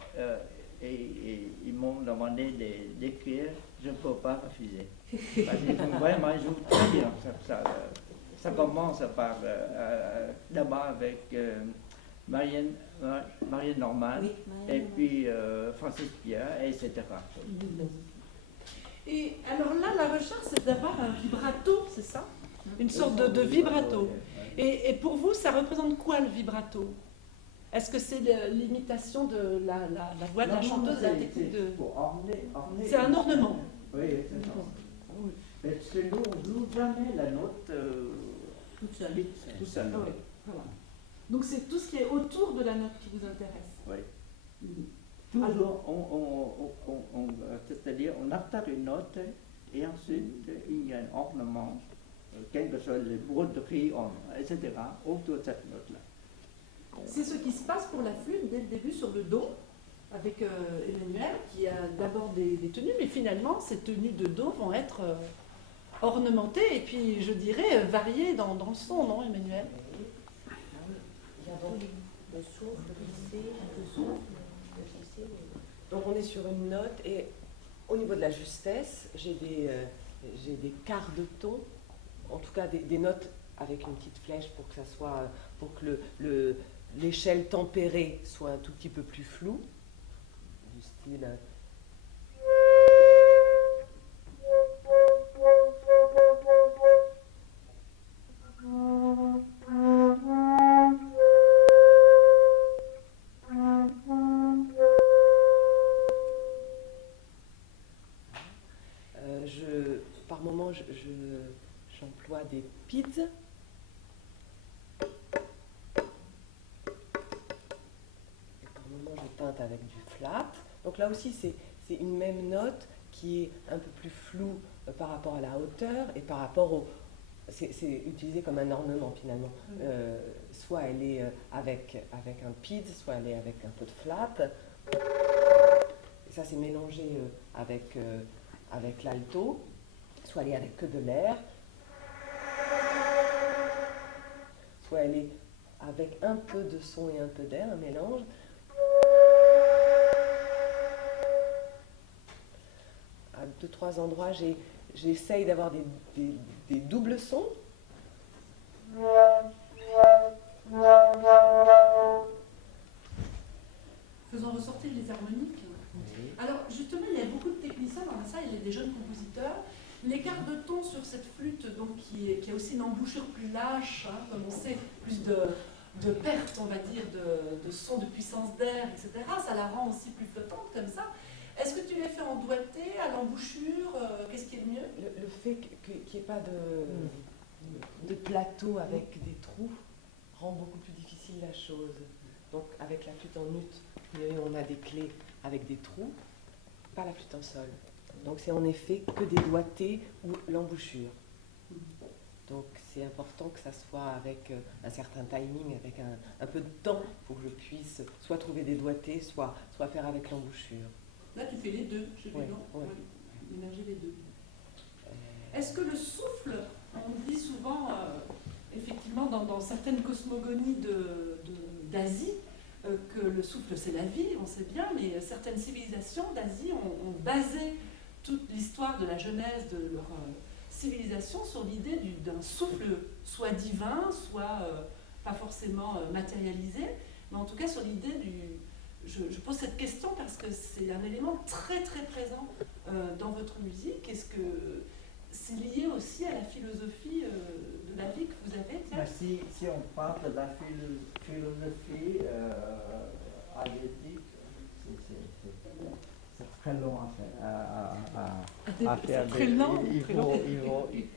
ils m'ont demandé d'écrire, je ne peux pas refuser. Parce qu'ils font vraiment, ils jouent très bien. Ça commence par d'abord avec Marianne Norman, Oui, et puis Francis Pierre, etc. Et alors là, la recherche, c'est d'avoir un vibrato, c'est ça? Une sorte de vibrato. Et pour vous, ça représente quoi le vibrato? Est-ce que c'est l'imitation de la voix de la chanteuse, la technique de... C'est un ornement. Oui, c'est ça. Mais parce que nous, on ne joue jamais la note toute seule. Tout seul. Ah oui, voilà. Donc c'est tout ce qui est autour de la note qui vous intéresse. Oui. Mhm. Toujours, c'est-à-dire, on attaque une note et ensuite il y a un ornement, quelles que soient les broderies, etc., autour de cette note-là. C'est ce qui se passe pour la flûte dès le début sur le Do, avec Emmanuel, qui a d'abord des tenues, mais finalement, ces tenues de Do vont être ornementées et puis, je dirais, variées dans le son, non, Emmanuel? Il y a donc le souffle, le glissé, le souffle, le glissé. Donc on est sur une note et au niveau de la justesse, j'ai des quarts de ton, en tout cas des notes avec une petite flèche pour que ça soit, pour que l'échelle tempérée soit un tout petit peu plus floue, du style. Par moment, j'emploie des pids. Par moment, je teinte avec du flat. Donc là aussi, c'est une même note qui est un peu plus floue par rapport à la hauteur et par rapport au... C'est utilisé comme un ornement finalement. Soit elle est avec un pid, soit elle est avec un peu de flat. Et ça, c'est mélangé avec l'alto. Soit elle est avec que de l'air. Soit elle est avec un peu de son et un peu d'air, un mélange. À 2-3 endroits, j'essaye d'avoir des doubles sons. Faisant ressortir les harmoniques. Oui. Alors justement, il y a beaucoup de techniciens dans la salle, il y a des jeunes compositeurs. L'écart de ton sur cette flûte, donc, qui a aussi une embouchure plus lâche, hein, comme on sait, plus de perte, on va dire, de son, de puissance d'air, etc. Ça la rend aussi plus flottante comme ça. Est-ce que tu les fais en doigté, à l'embouchure? Qu'est-ce qui est le mieux? Le fait qu'il n'y ait pas de plateau avec des trous rend beaucoup plus difficile la chose. Donc avec la flûte en ut, on a des clés avec des trous, pas la flûte en sol. Donc c'est en effet que des doigtés ou l'embouchure. Donc c'est important que ça soit avec un certain timing, avec un peu de temps pour que je puisse soit trouver des doigtés, soit faire avec l'embouchure. Là tu fais les deux, je vais ménager les deux. Est-ce que le souffle, on dit souvent, effectivement dans certaines cosmogonies d'Asie, que le souffle c'est la vie, on sait bien, mais certaines civilisations d'Asie ont basé toute l'histoire de la genèse de leur civilisation sur l'idée d'un souffle soit divin, soit pas forcément matérialisé, mais en tout cas sur l'idée du... Je pose cette question parce que c'est un élément très très présent dans votre musique. Est-ce que c'est lié aussi à la philosophie de la vie que vous avez? Si on parle de la philosophie asiatique, c'est très long à faire. Très lent.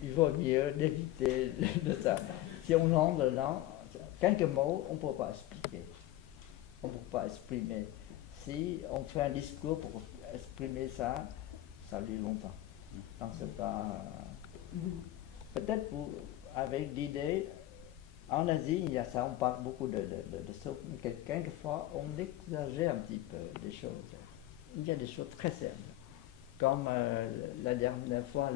Il vaut mieux d'éviter de ça. Si on rentre dedans, quelques mots, on ne peut pas expliquer. On ne peut pas exprimer. Si on fait un discours pour exprimer ça, ça dure longtemps. Donc c'est pas... Peut-être avec l'idée, en Asie, il y a ça, on parle beaucoup de ça, mais quelquefois, on exagère un petit peu des choses. Il y a des choses très simples. Comme la dernière fois,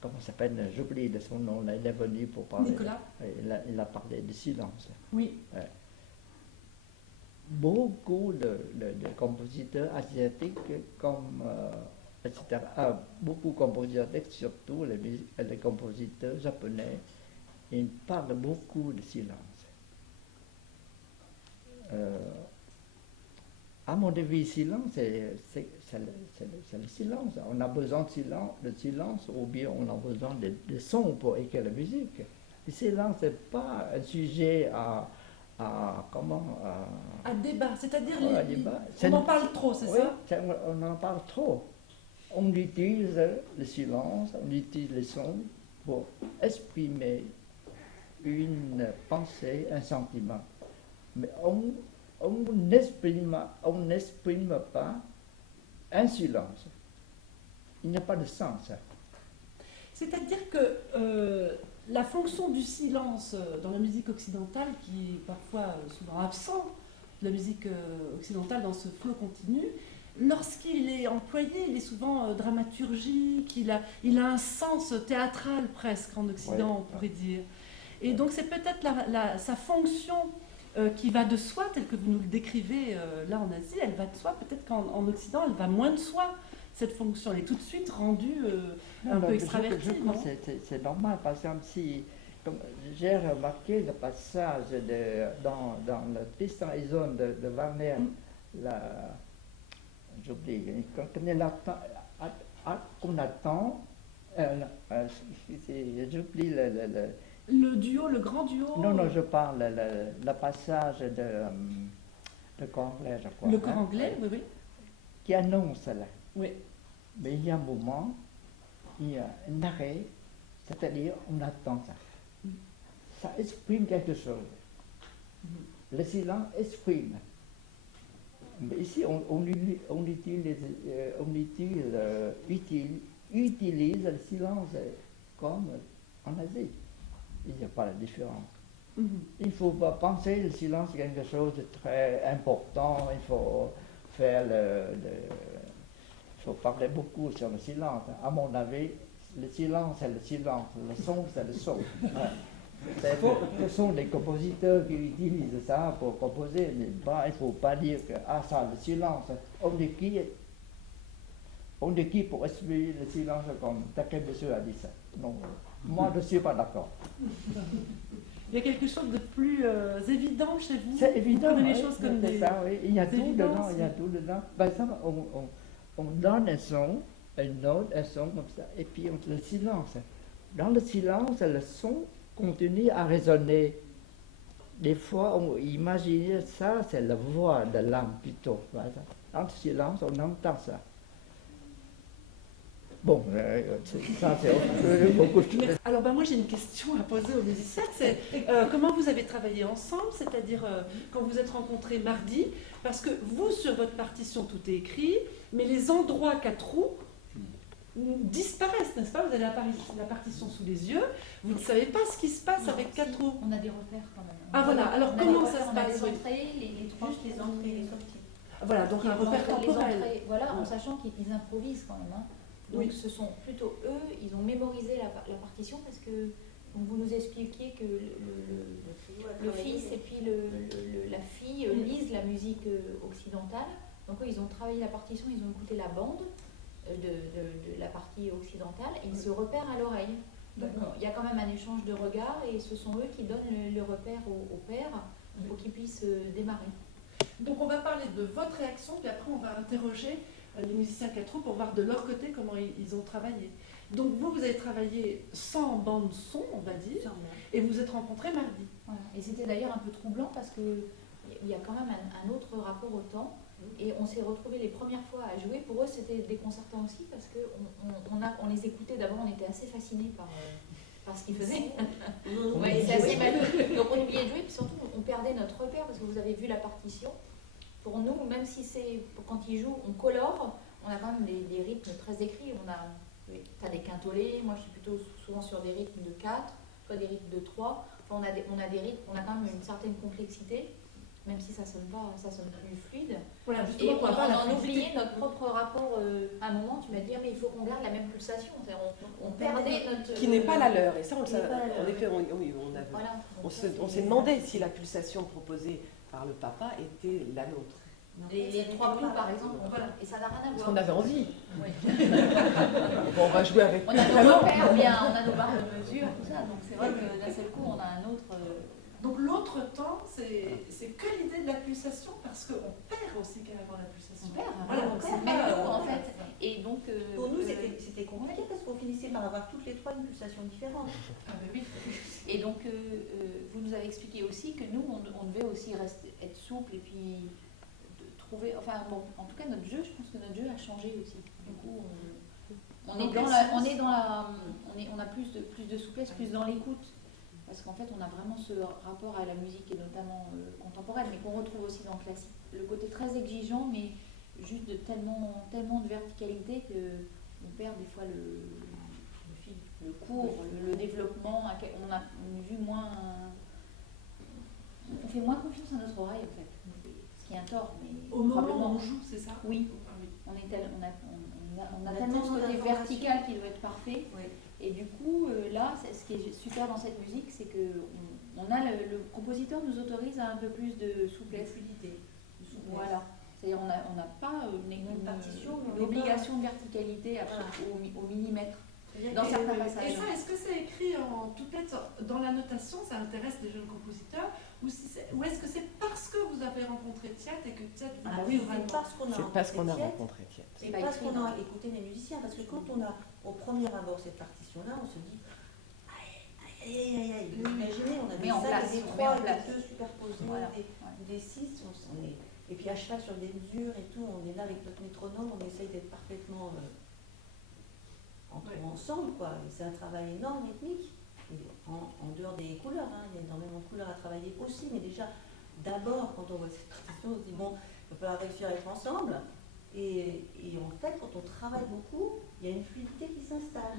comment ça s'appelle, j'oublie de son nom, là, il est venu pour parler. Nicolas. Il a parlé de silence. Oui. Beaucoup de compositeurs asiatiques, comme, etc., beaucoup de compositeurs, surtout les compositeurs japonais, ils parlent beaucoup de silence. À mon avis, silence, c'est le silence. On a besoin de silence ou bien on a besoin de sons pour écrire la musique. Le silence n'est pas un sujet À débat, c'est-à-dire à débat. on en parle trop, c'est Oui, ça? on en parle trop. On utilise le silence, on utilise les sons pour exprimer une pensée, un sentiment. Mais on n'exprime pas un silence. Il n'y a pas de sens. C'est-à-dire que la fonction du silence dans la musique occidentale, qui est parfois souvent absent de la musique occidentale dans ce flot continu, lorsqu'il est employé, il est souvent dramaturgique, il a un sens théâtral presque en Occident, on pourrait dire. Et donc c'est peut-être sa fonction qui va de soi, telle que vous nous le décrivez là en Asie, elle va de soi, peut-être qu'en Occident, elle va moins de soi. Cette fonction, elle est tout de suite rendue un peu extravertie, je non? pense que c'est normal. Par exemple, si, comme j'ai remarqué le passage dans le Tristan et Isolde de Wagner, j'oublie, qu'on attend, j'oublie Le duo, le grand duo. Non, je parle le passage de cor anglais, je crois. Le cor anglais, oui, oui. Qui annonce là. Oui. Mais il y a un moment, il y a un arrêt, c'est-à-dire on attend ça. Ça exprime quelque chose. Le silence exprime. Mais ici, on utilise le silence comme en Asie. Il n'y a pas la différence. Il ne faut pas penser le silence quelque chose de très important. Il faut faire il faut parler beaucoup sur le silence. À mon avis, le silence, c'est le silence. Le son, c'est le son. Ouais. Ce sont des compositeurs qui utilisent ça pour composer. Mais il ne faut pas dire que ça, le silence. On est qui pour exprimer le silence comme Takemitsu a dit ça? Non, moi je ne suis pas d'accord. Il y a quelque chose de plus évident chez vous. C'est évident. Les choses comme des, ça, oui. Il y a tout dedans. oui. Il y a tout dedans. Par exemple, on donne un son, une note, un son comme ça, et puis on le silence. Dans le silence, le son continue à résonner. Des fois, on imagine ça, c'est la voix de l'âme plutôt. Dans le silence, on entend ça. Bon, ça c'est beaucoup de choses. Alors moi j'ai une question à poser aux musiciens, c'est comment vous avez travaillé ensemble, c'est-à-dire quand vous êtes rencontrés mardi, parce que vous sur votre partition tout est écrit, mais les endroits 4 roues disparaissent, n'est-ce pas? Vous avez la partition sous les yeux, vous ne savez pas ce qui se passe avec 4 roues. On a des repères quand même. Ah voilà, alors comment ça se passe? passe? On a les entrées, les trois, les entrées et les sorties. Voilà, donc un repère temporel. Voilà, en sachant qu'ils improvisent quand même. Hein. Donc Oui. ce sont plutôt eux, ils ont mémorisé la partition parce que donc vous nous expliquiez que le fils et puis la fille lisent la musique occidentale. Donc eux, ils ont travaillé la partition, ils ont écouté la bande de la partie occidentale et ils se repèrent à l'oreille. Donc il y a quand même un échange de regards et ce sont eux qui donnent le repère au père pour qu'il puisse démarrer. Donc on va parler de votre réaction, puis après on va interroger les musiciens 4 roues pour voir de leur côté comment ils ont travaillé. Donc vous avez travaillé sans bande son, on va dire, et vous êtes rencontrés mardi. Voilà. Et c'était d'ailleurs un peu troublant parce qu'il y a quand même un autre rapport au temps. Et on s'est retrouvés les premières fois à jouer. Pour eux, c'était déconcertant aussi parce qu'on les écoutait. D'abord, on était assez fascinés par ce qu'ils faisaient. Ouais, c'est assez malheureux. Donc on oubliait de jouer, puis surtout, on perdait notre repère parce que vous avez vu la partition. Pour nous, même si c'est quand ils jouent, on colore, on a quand même des rythmes très écrits. T'as des quintolés, moi je suis plutôt souvent sur des rythmes de 4, soit des rythmes de 3. Enfin, on a des rythmes, on a quand même une certaine complexité, même si ça sonne plus fluide. Voilà, Et on en oubliait notre propre rapport. À un moment, tu m'as dit, mais il faut qu'on garde la même pulsation. On perdait notre... Qui n'est pas la leur, et ça on le Qui n'est savait. pas la leur. En effet, Voilà. on s'est demandé si la pulsation proposée par le papa était la nôtre. Les 3 blues, par exemple, et ça n'a rien à Parce voir. qu'on avait envie. Oui. Bon, on va jouer avec On a nos repères, bien, on a nos barres de mesure, tout ça. Donc c'est vrai que d'un seul coup, on a un autre Donc l'autre temps, c'est que l'idée de la pulsation, parce qu'on perd aussi carrément la pulsation. On perd, Voilà, on donc perd c'est pas, en fait. Et donc, Pour nous, c'était compliqué parce qu'on finissait par avoir toutes les trois une pulsation différente. Ah ben oui. Et donc, vous nous avez expliqué aussi que nous, on devait aussi être souple et puis trouver. Enfin, bon, en tout cas, notre jeu, je pense que notre jeu a changé aussi. Du coup, on a plus de souplesse, plus dans l'écoute. Parce qu'en fait, on a vraiment ce rapport à la musique, et notamment contemporaine, mais qu'on retrouve aussi dans le classique. Le côté très exigeant, mais juste de tellement de verticalité qu'on perd des fois le fil, le cours, le développement. On a vu moins. On fait moins confiance à notre oreille, en fait. Ce qui est un tort, mais Au moment où probablement. on joue, c'est ça? Oui. Ah oui. On a tellement ce côté vertical qui doit être parfait. Oui. Et du coup, là, ce qui est super dans cette musique, c'est que le compositeur nous autorise à un peu plus de souplesse. Voilà. C'est-à-dire on n'a pas une partition, une obligation de verticalité au millimètre. Dans certains passages. Et ça, est-ce que c'est écrit en toutes lettres dans la notation? Ça intéresse les jeunes compositeurs? Ou est-ce que c'est parce que vous avez rencontré Thiat et que Thiat vous Ah a oui, vraiment... c'est parce qu'on a C'est parce qu'on a rencontré rencontré Thiat. Thiat, et parce qu'on a écouté les musiciens. Parce que quand on a au premier abord cette partition-là, on se dit aïe. Vous imaginez, on a des salles, des trois, des deux superposés, Voilà. des six, on est... Et puis à cheval sur des mesures et tout, on est là avec notre métronome, on essaye d'être parfaitement ensemble, quoi. C'est un travail énorme, rythmique. Et en dehors des couleurs, hein, il y a énormément de couleurs à travailler aussi, mais déjà, d'abord, quand on voit cette partition, on se dit, bon, il va falloir réussir à être ensemble. Et en fait, quand on travaille beaucoup, il y a une fluidité qui s'installe.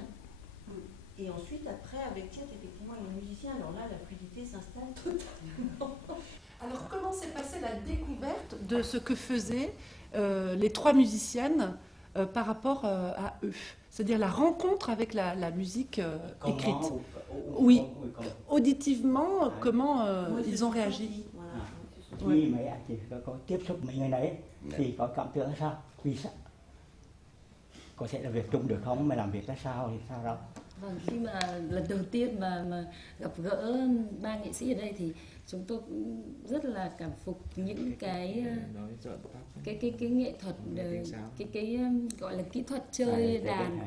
Et ensuite, après, avec Thiat, effectivement, il est musicien, alors là, la fluidité s'installe totalement. Alors, comment s'est passée la découverte de ce que faisaient les trois musiciennes par rapport à eux? C'est-à-dire la rencontre avec la musique écrite. Oui, auditivement, comment ils ont réagi? Voilà. Khi mà anh chị có tiếp xúc mấy người này thì có cảm tưởng sao? Vì sao? Có thể là việc chung được không? Mà làm việc ra sao thì sao đâu? Vâng, khi mà lần đầu tiên mà gặp gỡ ba nghệ sĩ ở đây thì chúng tôi cũng rất là cảm phục những cái nghệ thuật, cái gọi là kỹ thuật chơi đàn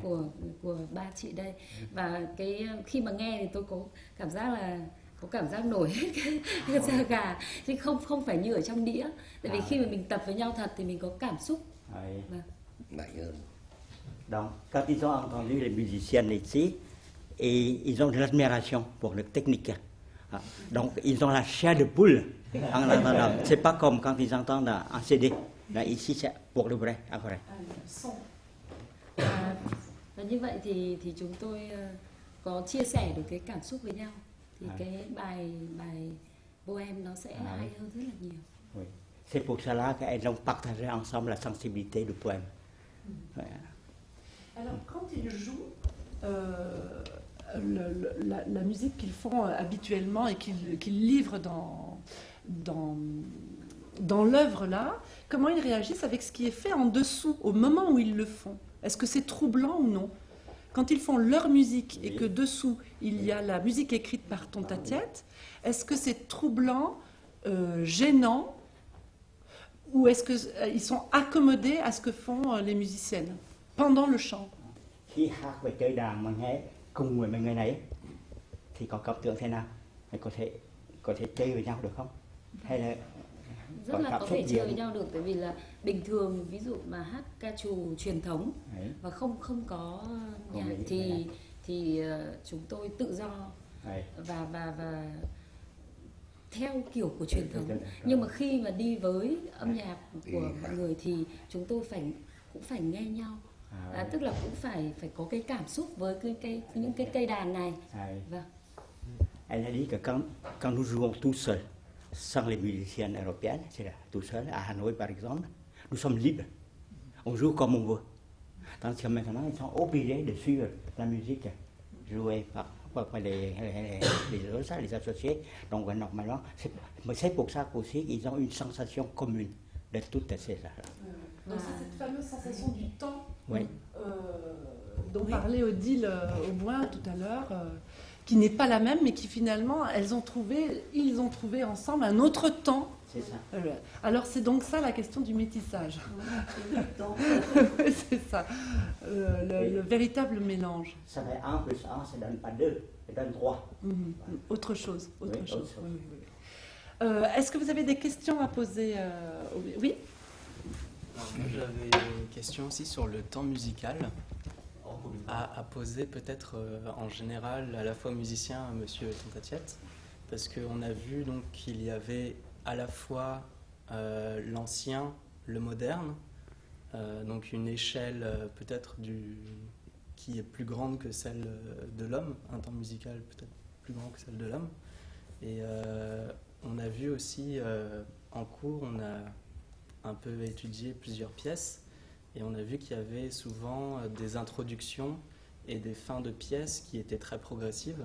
của ba chị đây. Và khi mà nghe thì tôi có cảm giác nổi hết cái da gà, chứ không phải như ở trong đĩa. Tại vì khi mà mình tập với nhau thật thì mình có cảm xúc. Donc, quand ils ont entendu les musiciennes ici, et ils ont de l'admiration pour leur technique. Donc, ils ont la chair de poule en entendant. C'est pas comme quand ils entendent un CD. Là, ici, c'est pour le vrai, après. Và như vậy thì chúng tôi có chia sẻ được cái cảm xúc với nhau. Thì cái bài Bohème nó sẽ hay hơn rất là nhiều. Oui. C'est pour cela qu'elles ont partagé ensemble la sensibilité du poème. Alors, quand ils jouent la musique qu'ils font habituellement et qu'ils livrent dans l'œuvre là, comment ils réagissent avec ce qui est fait en dessous au moment où ils le font? Est-ce que c'est troublant ou non? Quand ils font leur musique et que dessous il y a la musique écrite par Tonta Thiat, est-ce que c'est troublant, gênant, ou est-ce qu'ils sont accommodés à ce que font les musiciennes pendant le chant? Khi hát và chơi đàn mà nghe cùng với mấy người này thì có cảm tưởng thế nào? Có thể chơi với nhau được không? Hay là rất là có thể chơi với nhau được, tại vì là bình thường ví dụ mà hát ca trù truyền thống và không có nhạc thì chúng tôi tự do và theo kiểu của truyền thống. Nhưng mà khi mà đi với âm nhạc của mọi người thì chúng tôi cũng phải nghe nhau. Tức là cũng phải có cái cảm xúc với những cái cây đàn này. Vâng. Elle a dit que quand nous jouons tout seuls, sans les musiciennes européennes, c'est là, tout seul, à Hanoï par exemple, nous sommes libres. On joue comme on veut. Tandis que maintenant, ils sont obligés de suivre la musique jouée par les associés. Donc normalement, c'est pour ça qu'aussi ils ont une sensation commune de toutes ces choses-là. Donc c'est cette fameuse sensation du temps dont parlait Odile Auboin tout à l'heure. qui n'est pas la même, mais qui finalement, ils ont trouvé ensemble un autre temps. C'est ça. Alors c'est donc ça la question du métissage. C'est ça, le véritable mélange. Ça fait 1 plus 1, ça donne pas 2, ça donne 3. Autre chose. Oui, autre chose. Oui. Est-ce que vous avez des questions à poser Oui. Alors, moi, j'avais une question aussi sur le temps musical à poser peut-être en général à la fois aux musiciens, à Monsieur Tontatiette, parce qu'on a vu donc qu'il y avait à la fois l'ancien, le moderne, donc une échelle peut-être qui est plus grande que celle de l'homme, un temps musical peut-être plus grand que celle de l'homme. Et on a vu aussi en cours, on a un peu étudié plusieurs pièces et on a vu qu'il y avait souvent des introductions et des fins de pièces qui étaient très progressives.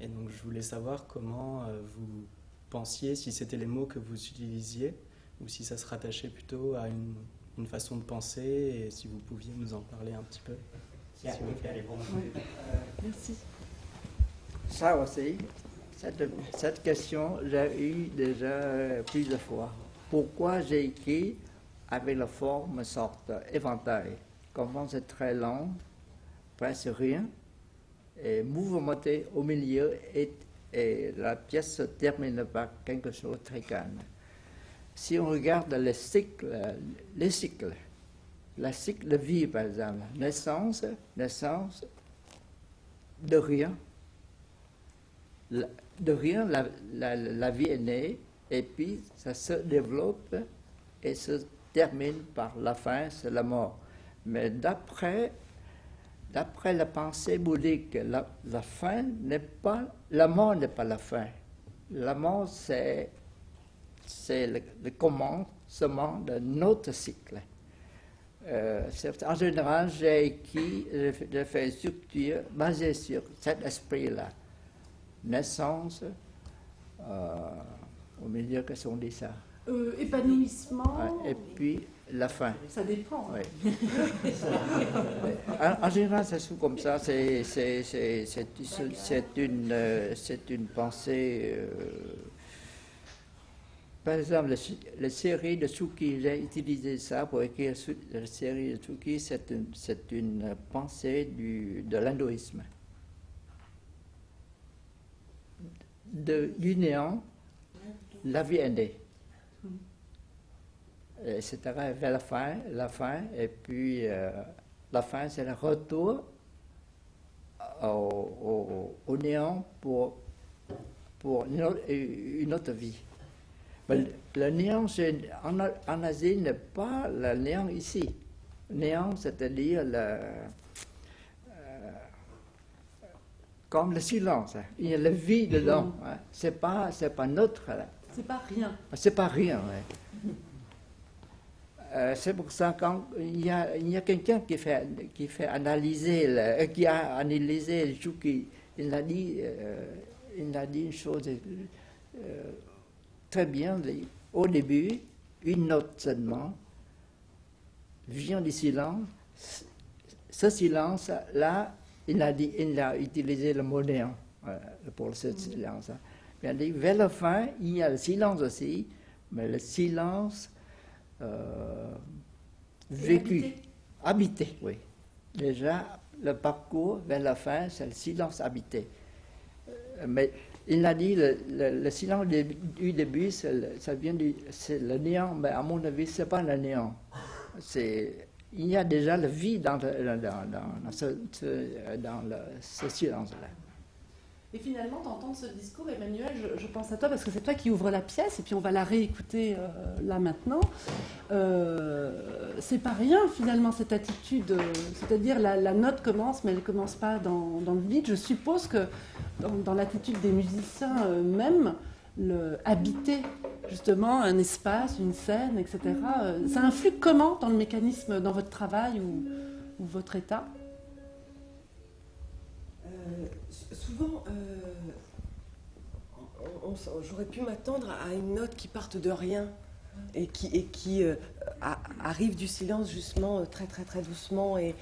Et donc je voulais savoir comment vous pensiez, si c'était les mots que vous utilisiez ou si ça se rattachait plutôt à une façon de penser, et si vous pouviez nous en parler un petit peu. S'il vous plaît. Merci. Ça aussi, cette question, j'ai eu déjà plusieurs fois. Pourquoi j'ai écrit avec la forme sorte éventail? Comment c'est très long, presque rien, et mouvementé au milieu, et la pièce se termine par quelque chose de très calme. Si on regarde les cycles, la cycle de vie par exemple, naissance, de rien. De rien, la vie est née, et puis ça se développe et se termine par la fin, c'est la mort. Mais d'après la pensée bouddhique, la fin n'est pas, la mort n'est pas la fin. La mort, c'est le commencement d'un autre cycle. En général, j'ai fait une structure basée sur cet esprit-là. Naissance, au milieu, qu'est-ce qu'on dit ça? Épanouissement. Et puis la fin. Ça dépend. Oui. En général, c'est souvent comme ça. C'est une pensée. Par exemple, la série de Suki, j'ai utilisé ça pour écrire la série de Suki. C'est une pensée de l'hindouisme. Du néant, la vie est née. Etc. vers la fin, et puis la fin, c'est le retour au néant pour une autre vie. Mais le néant, en Asie, n'est pas le néant ici. Néant, c'est-à-dire comme le silence. Il y a la vie dedans. Hein. C'est pas neutre. C'est pas rien. C'est pas rien, ouais. C'est pour ça qu'il y a quelqu'un qui fait analyser, qui a analysé le Shuki. Il a dit une chose très bien. Au début, une note seulement vient du silence. Ce silence-là, il a utilisé le mot néant pour ce silence. Il a dit, vers la fin, il y a le silence aussi, mais le silence vécu, habité, oui. Déjà, le parcours vers la fin, c'est le silence habité. Mais il a dit le silence du début, c'est le néant, mais à mon avis, c'est pas le néant. Il y a déjà la vie dans ce silence-là. Et finalement, d'entendre ce discours, Emmanuel, je pense à toi parce que c'est toi qui ouvre la pièce et puis on va la réécouter là maintenant. C'est pas rien finalement cette attitude, c'est-à-dire la note commence, mais elle commence pas dans le vide. Je suppose que dans l'attitude des musiciens eux-mêmes, habiter justement un espace, une scène, etc. Ça influe comment dans le mécanisme, dans votre travail ou votre état? Souvent, j'aurais pu m'attendre à une note qui parte de rien. et qui arrive du silence justement très très très doucement et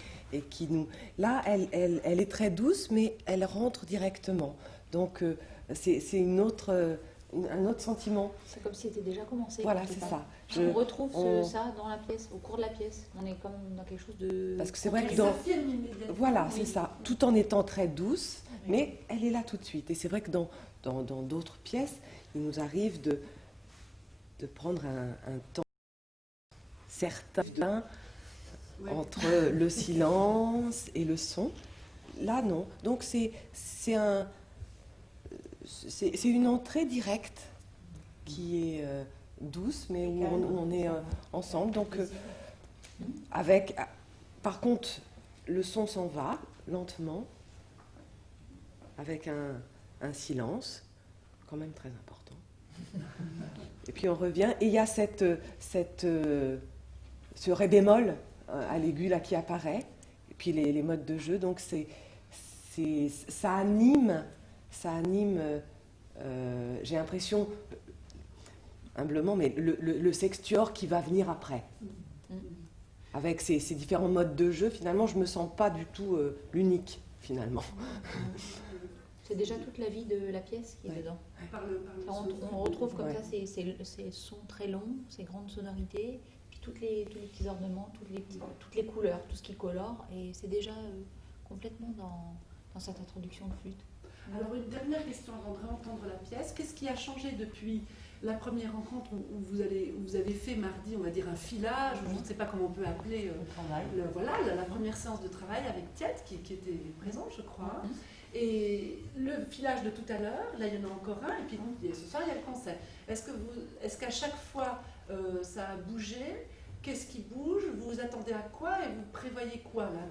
qui nous... Là, elle est très douce, mais elle rentre directement. Donc c'est un autre sentiment. C'est comme si c'était déjà commencé. Voilà, c'est ça. On retrouve ça dans la pièce, au cours de la pièce. On est comme dans quelque chose de... Parce que c'est vrai que voilà, c'est ça. Tout en étant très douce, mais elle est là tout de suite. Et c'est vrai que dans d'autres pièces, il nous arrive de prendre un temps certain entre le silence et le son. Là, non. Donc c'est une entrée directe qui est douce, mais où on est ensemble. Donc, par contre, le son s'en va lentement, avec un silence, quand même très important. Et puis on revient, et il y a ce ré bémol à l'aigu là qui apparaît, et puis les modes de jeu. Donc ça anime. J'ai l'impression, humblement, mais le sextuor qui va venir après. Avec ces différents modes de jeu, finalement, je ne me sens pas du tout l'unique, finalement. C'est déjà toute la vie de la pièce qui est dedans. On retrouve comme ça ces sons très longs, ces grandes sonorités, puis tous les petits ornements, toutes les couleurs, tout ce qui colore, et c'est déjà complètement dans cette introduction de flûte. Alors une dernière question avant de réentendre la pièce. Qu'est-ce qui a changé depuis la première rencontre où vous avez fait mardi, on va dire un filage, je ne sais pas comment on peut appeler la première séance de travail avec Tiet qui était présente, je crois. Et le filage de tout à l'heure, là il y en a encore un, et puis ce soir il y a le concert. Est-ce qu'à chaque fois ça a bougé? Qu'est-ce qui bouge? Vous vous attendez à quoi et vous prévoyez quoi là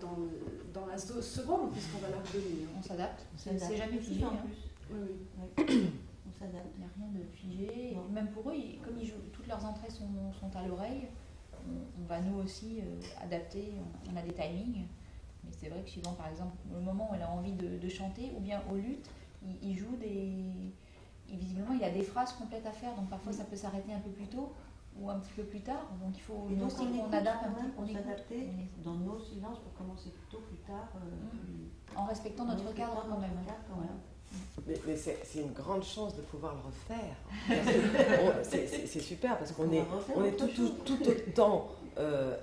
dans la seconde, puisqu'on va la redonner? On s'adapte, c'est jamais figé en plus. Oui. On s'adapte, il n'y a rien de figé. Et même pour eux, comme ils jouent, toutes leurs entrées sont à l'oreille, on va nous aussi adapter, on a des timings. Mais c'est vrai que suivant par exemple le moment où elle a envie de chanter, ou bien au luth, il joue visiblement il a des phrases complètes à faire, donc parfois ça peut s'arrêter un peu plus tôt ou un petit peu plus tard, donc il faut donc aussi qu'on adapte un petit peu, on s'adapter dans nos silences pour commencer plutôt plus tard. En respectant notre cadre quand même. Mais c'est une grande chance de pouvoir le refaire. C'est super parce qu'on est tout autant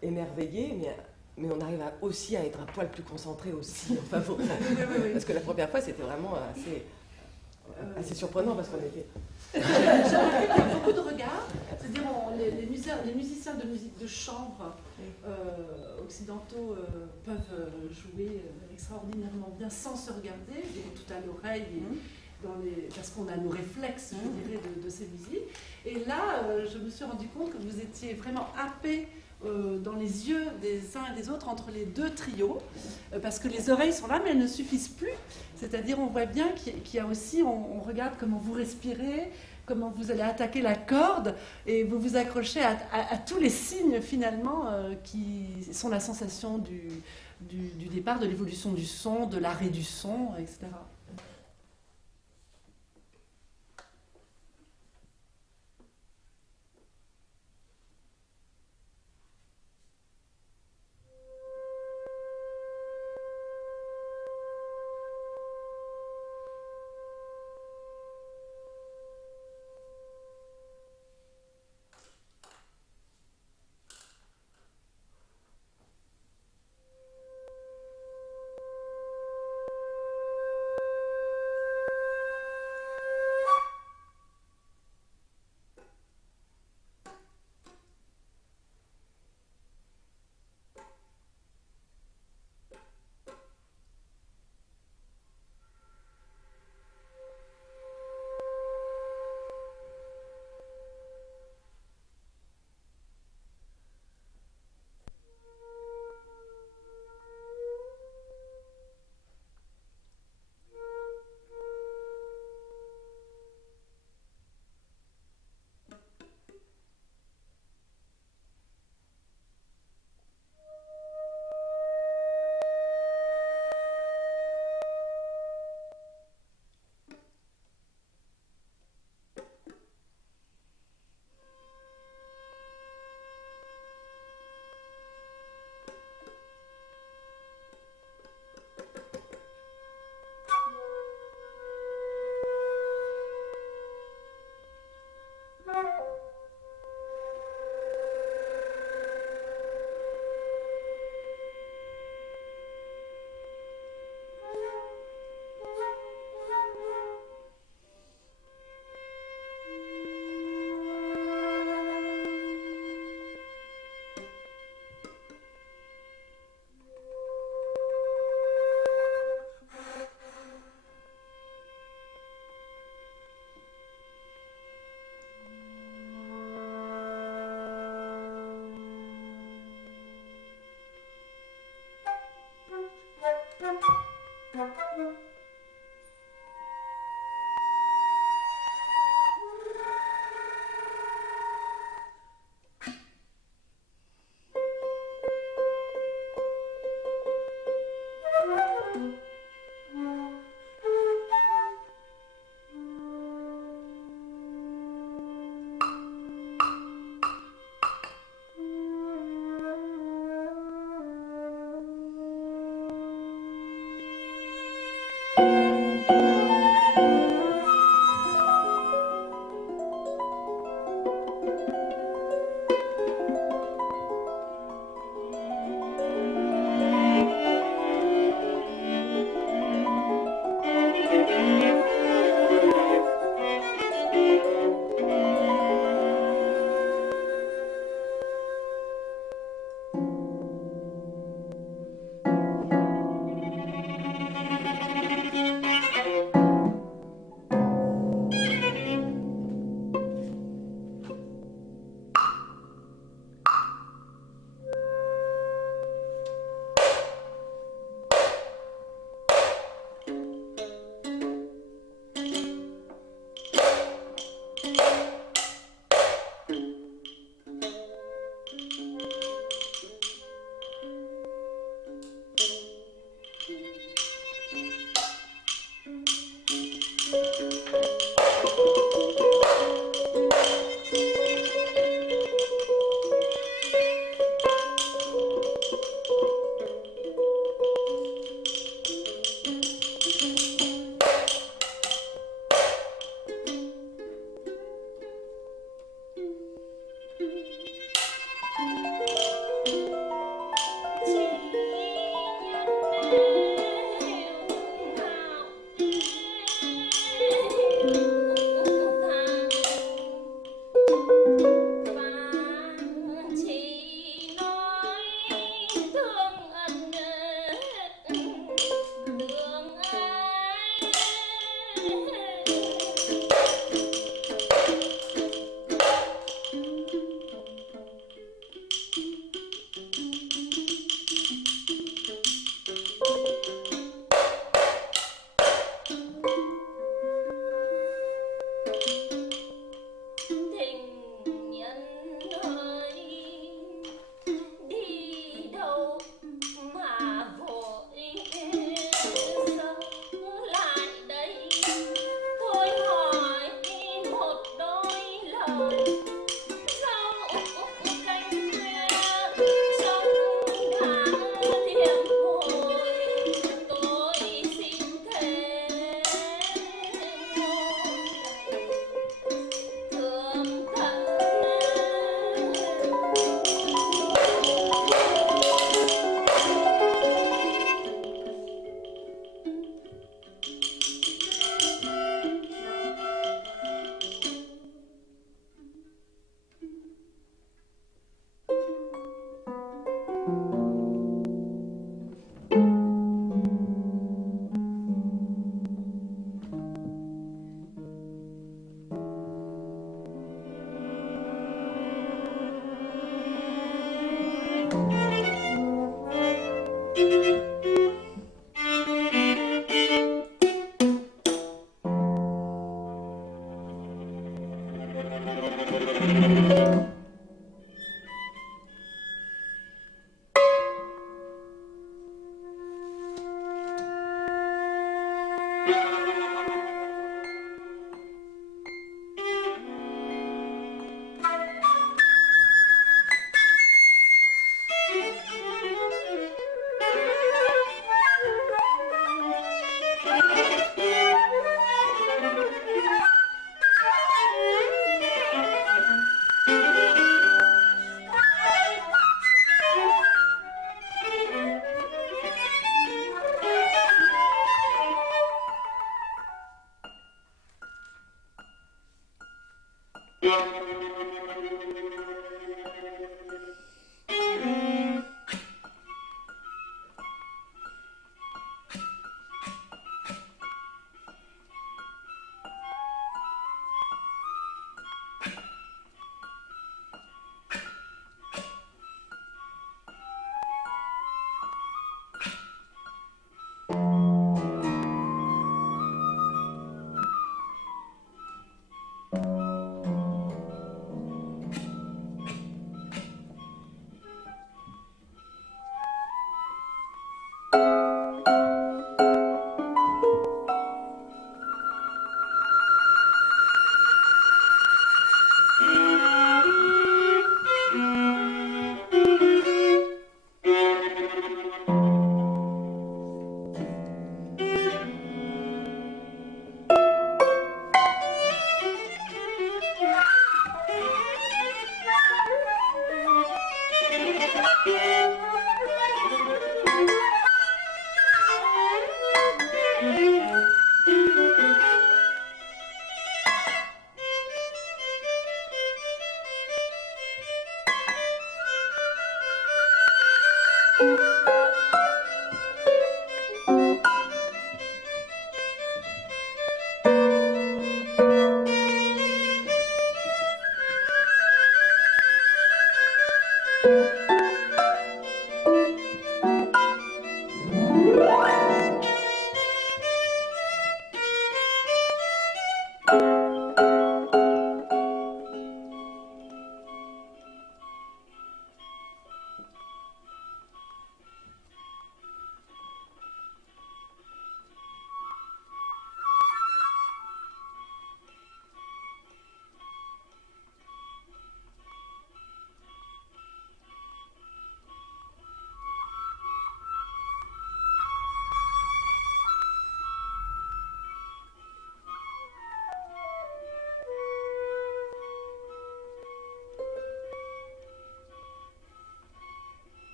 émerveillé, mais on arrive aussi à être un poil plus concentré aussi. Enfin, parce que la première fois, c'était vraiment assez surprenant parce qu'on était... J'ai remarqué qu'il y a beaucoup de regards, c'est-à-dire les musiciens de musique de chambre occidentaux peuvent jouer extraordinairement bien sans se regarder, tout à l'oreille, parce qu'on a nos réflexes, je dirais, de ces musiques. Et là, je me suis rendu compte que vous étiez vraiment happés dans les yeux des uns et des autres entre les deux trios, parce que les oreilles sont là, mais elles ne suffisent plus. C'est-à-dire, on voit bien qu'il y a aussi, on regarde comment vous respirez, comment vous allez attaquer la corde, et vous vous accrochez à tous les signes, finalement, qui sont la sensation du départ, de l'évolution du son, de l'arrêt du son, etc.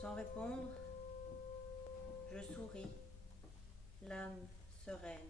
Sans répondre, je souris, l'âme sereine.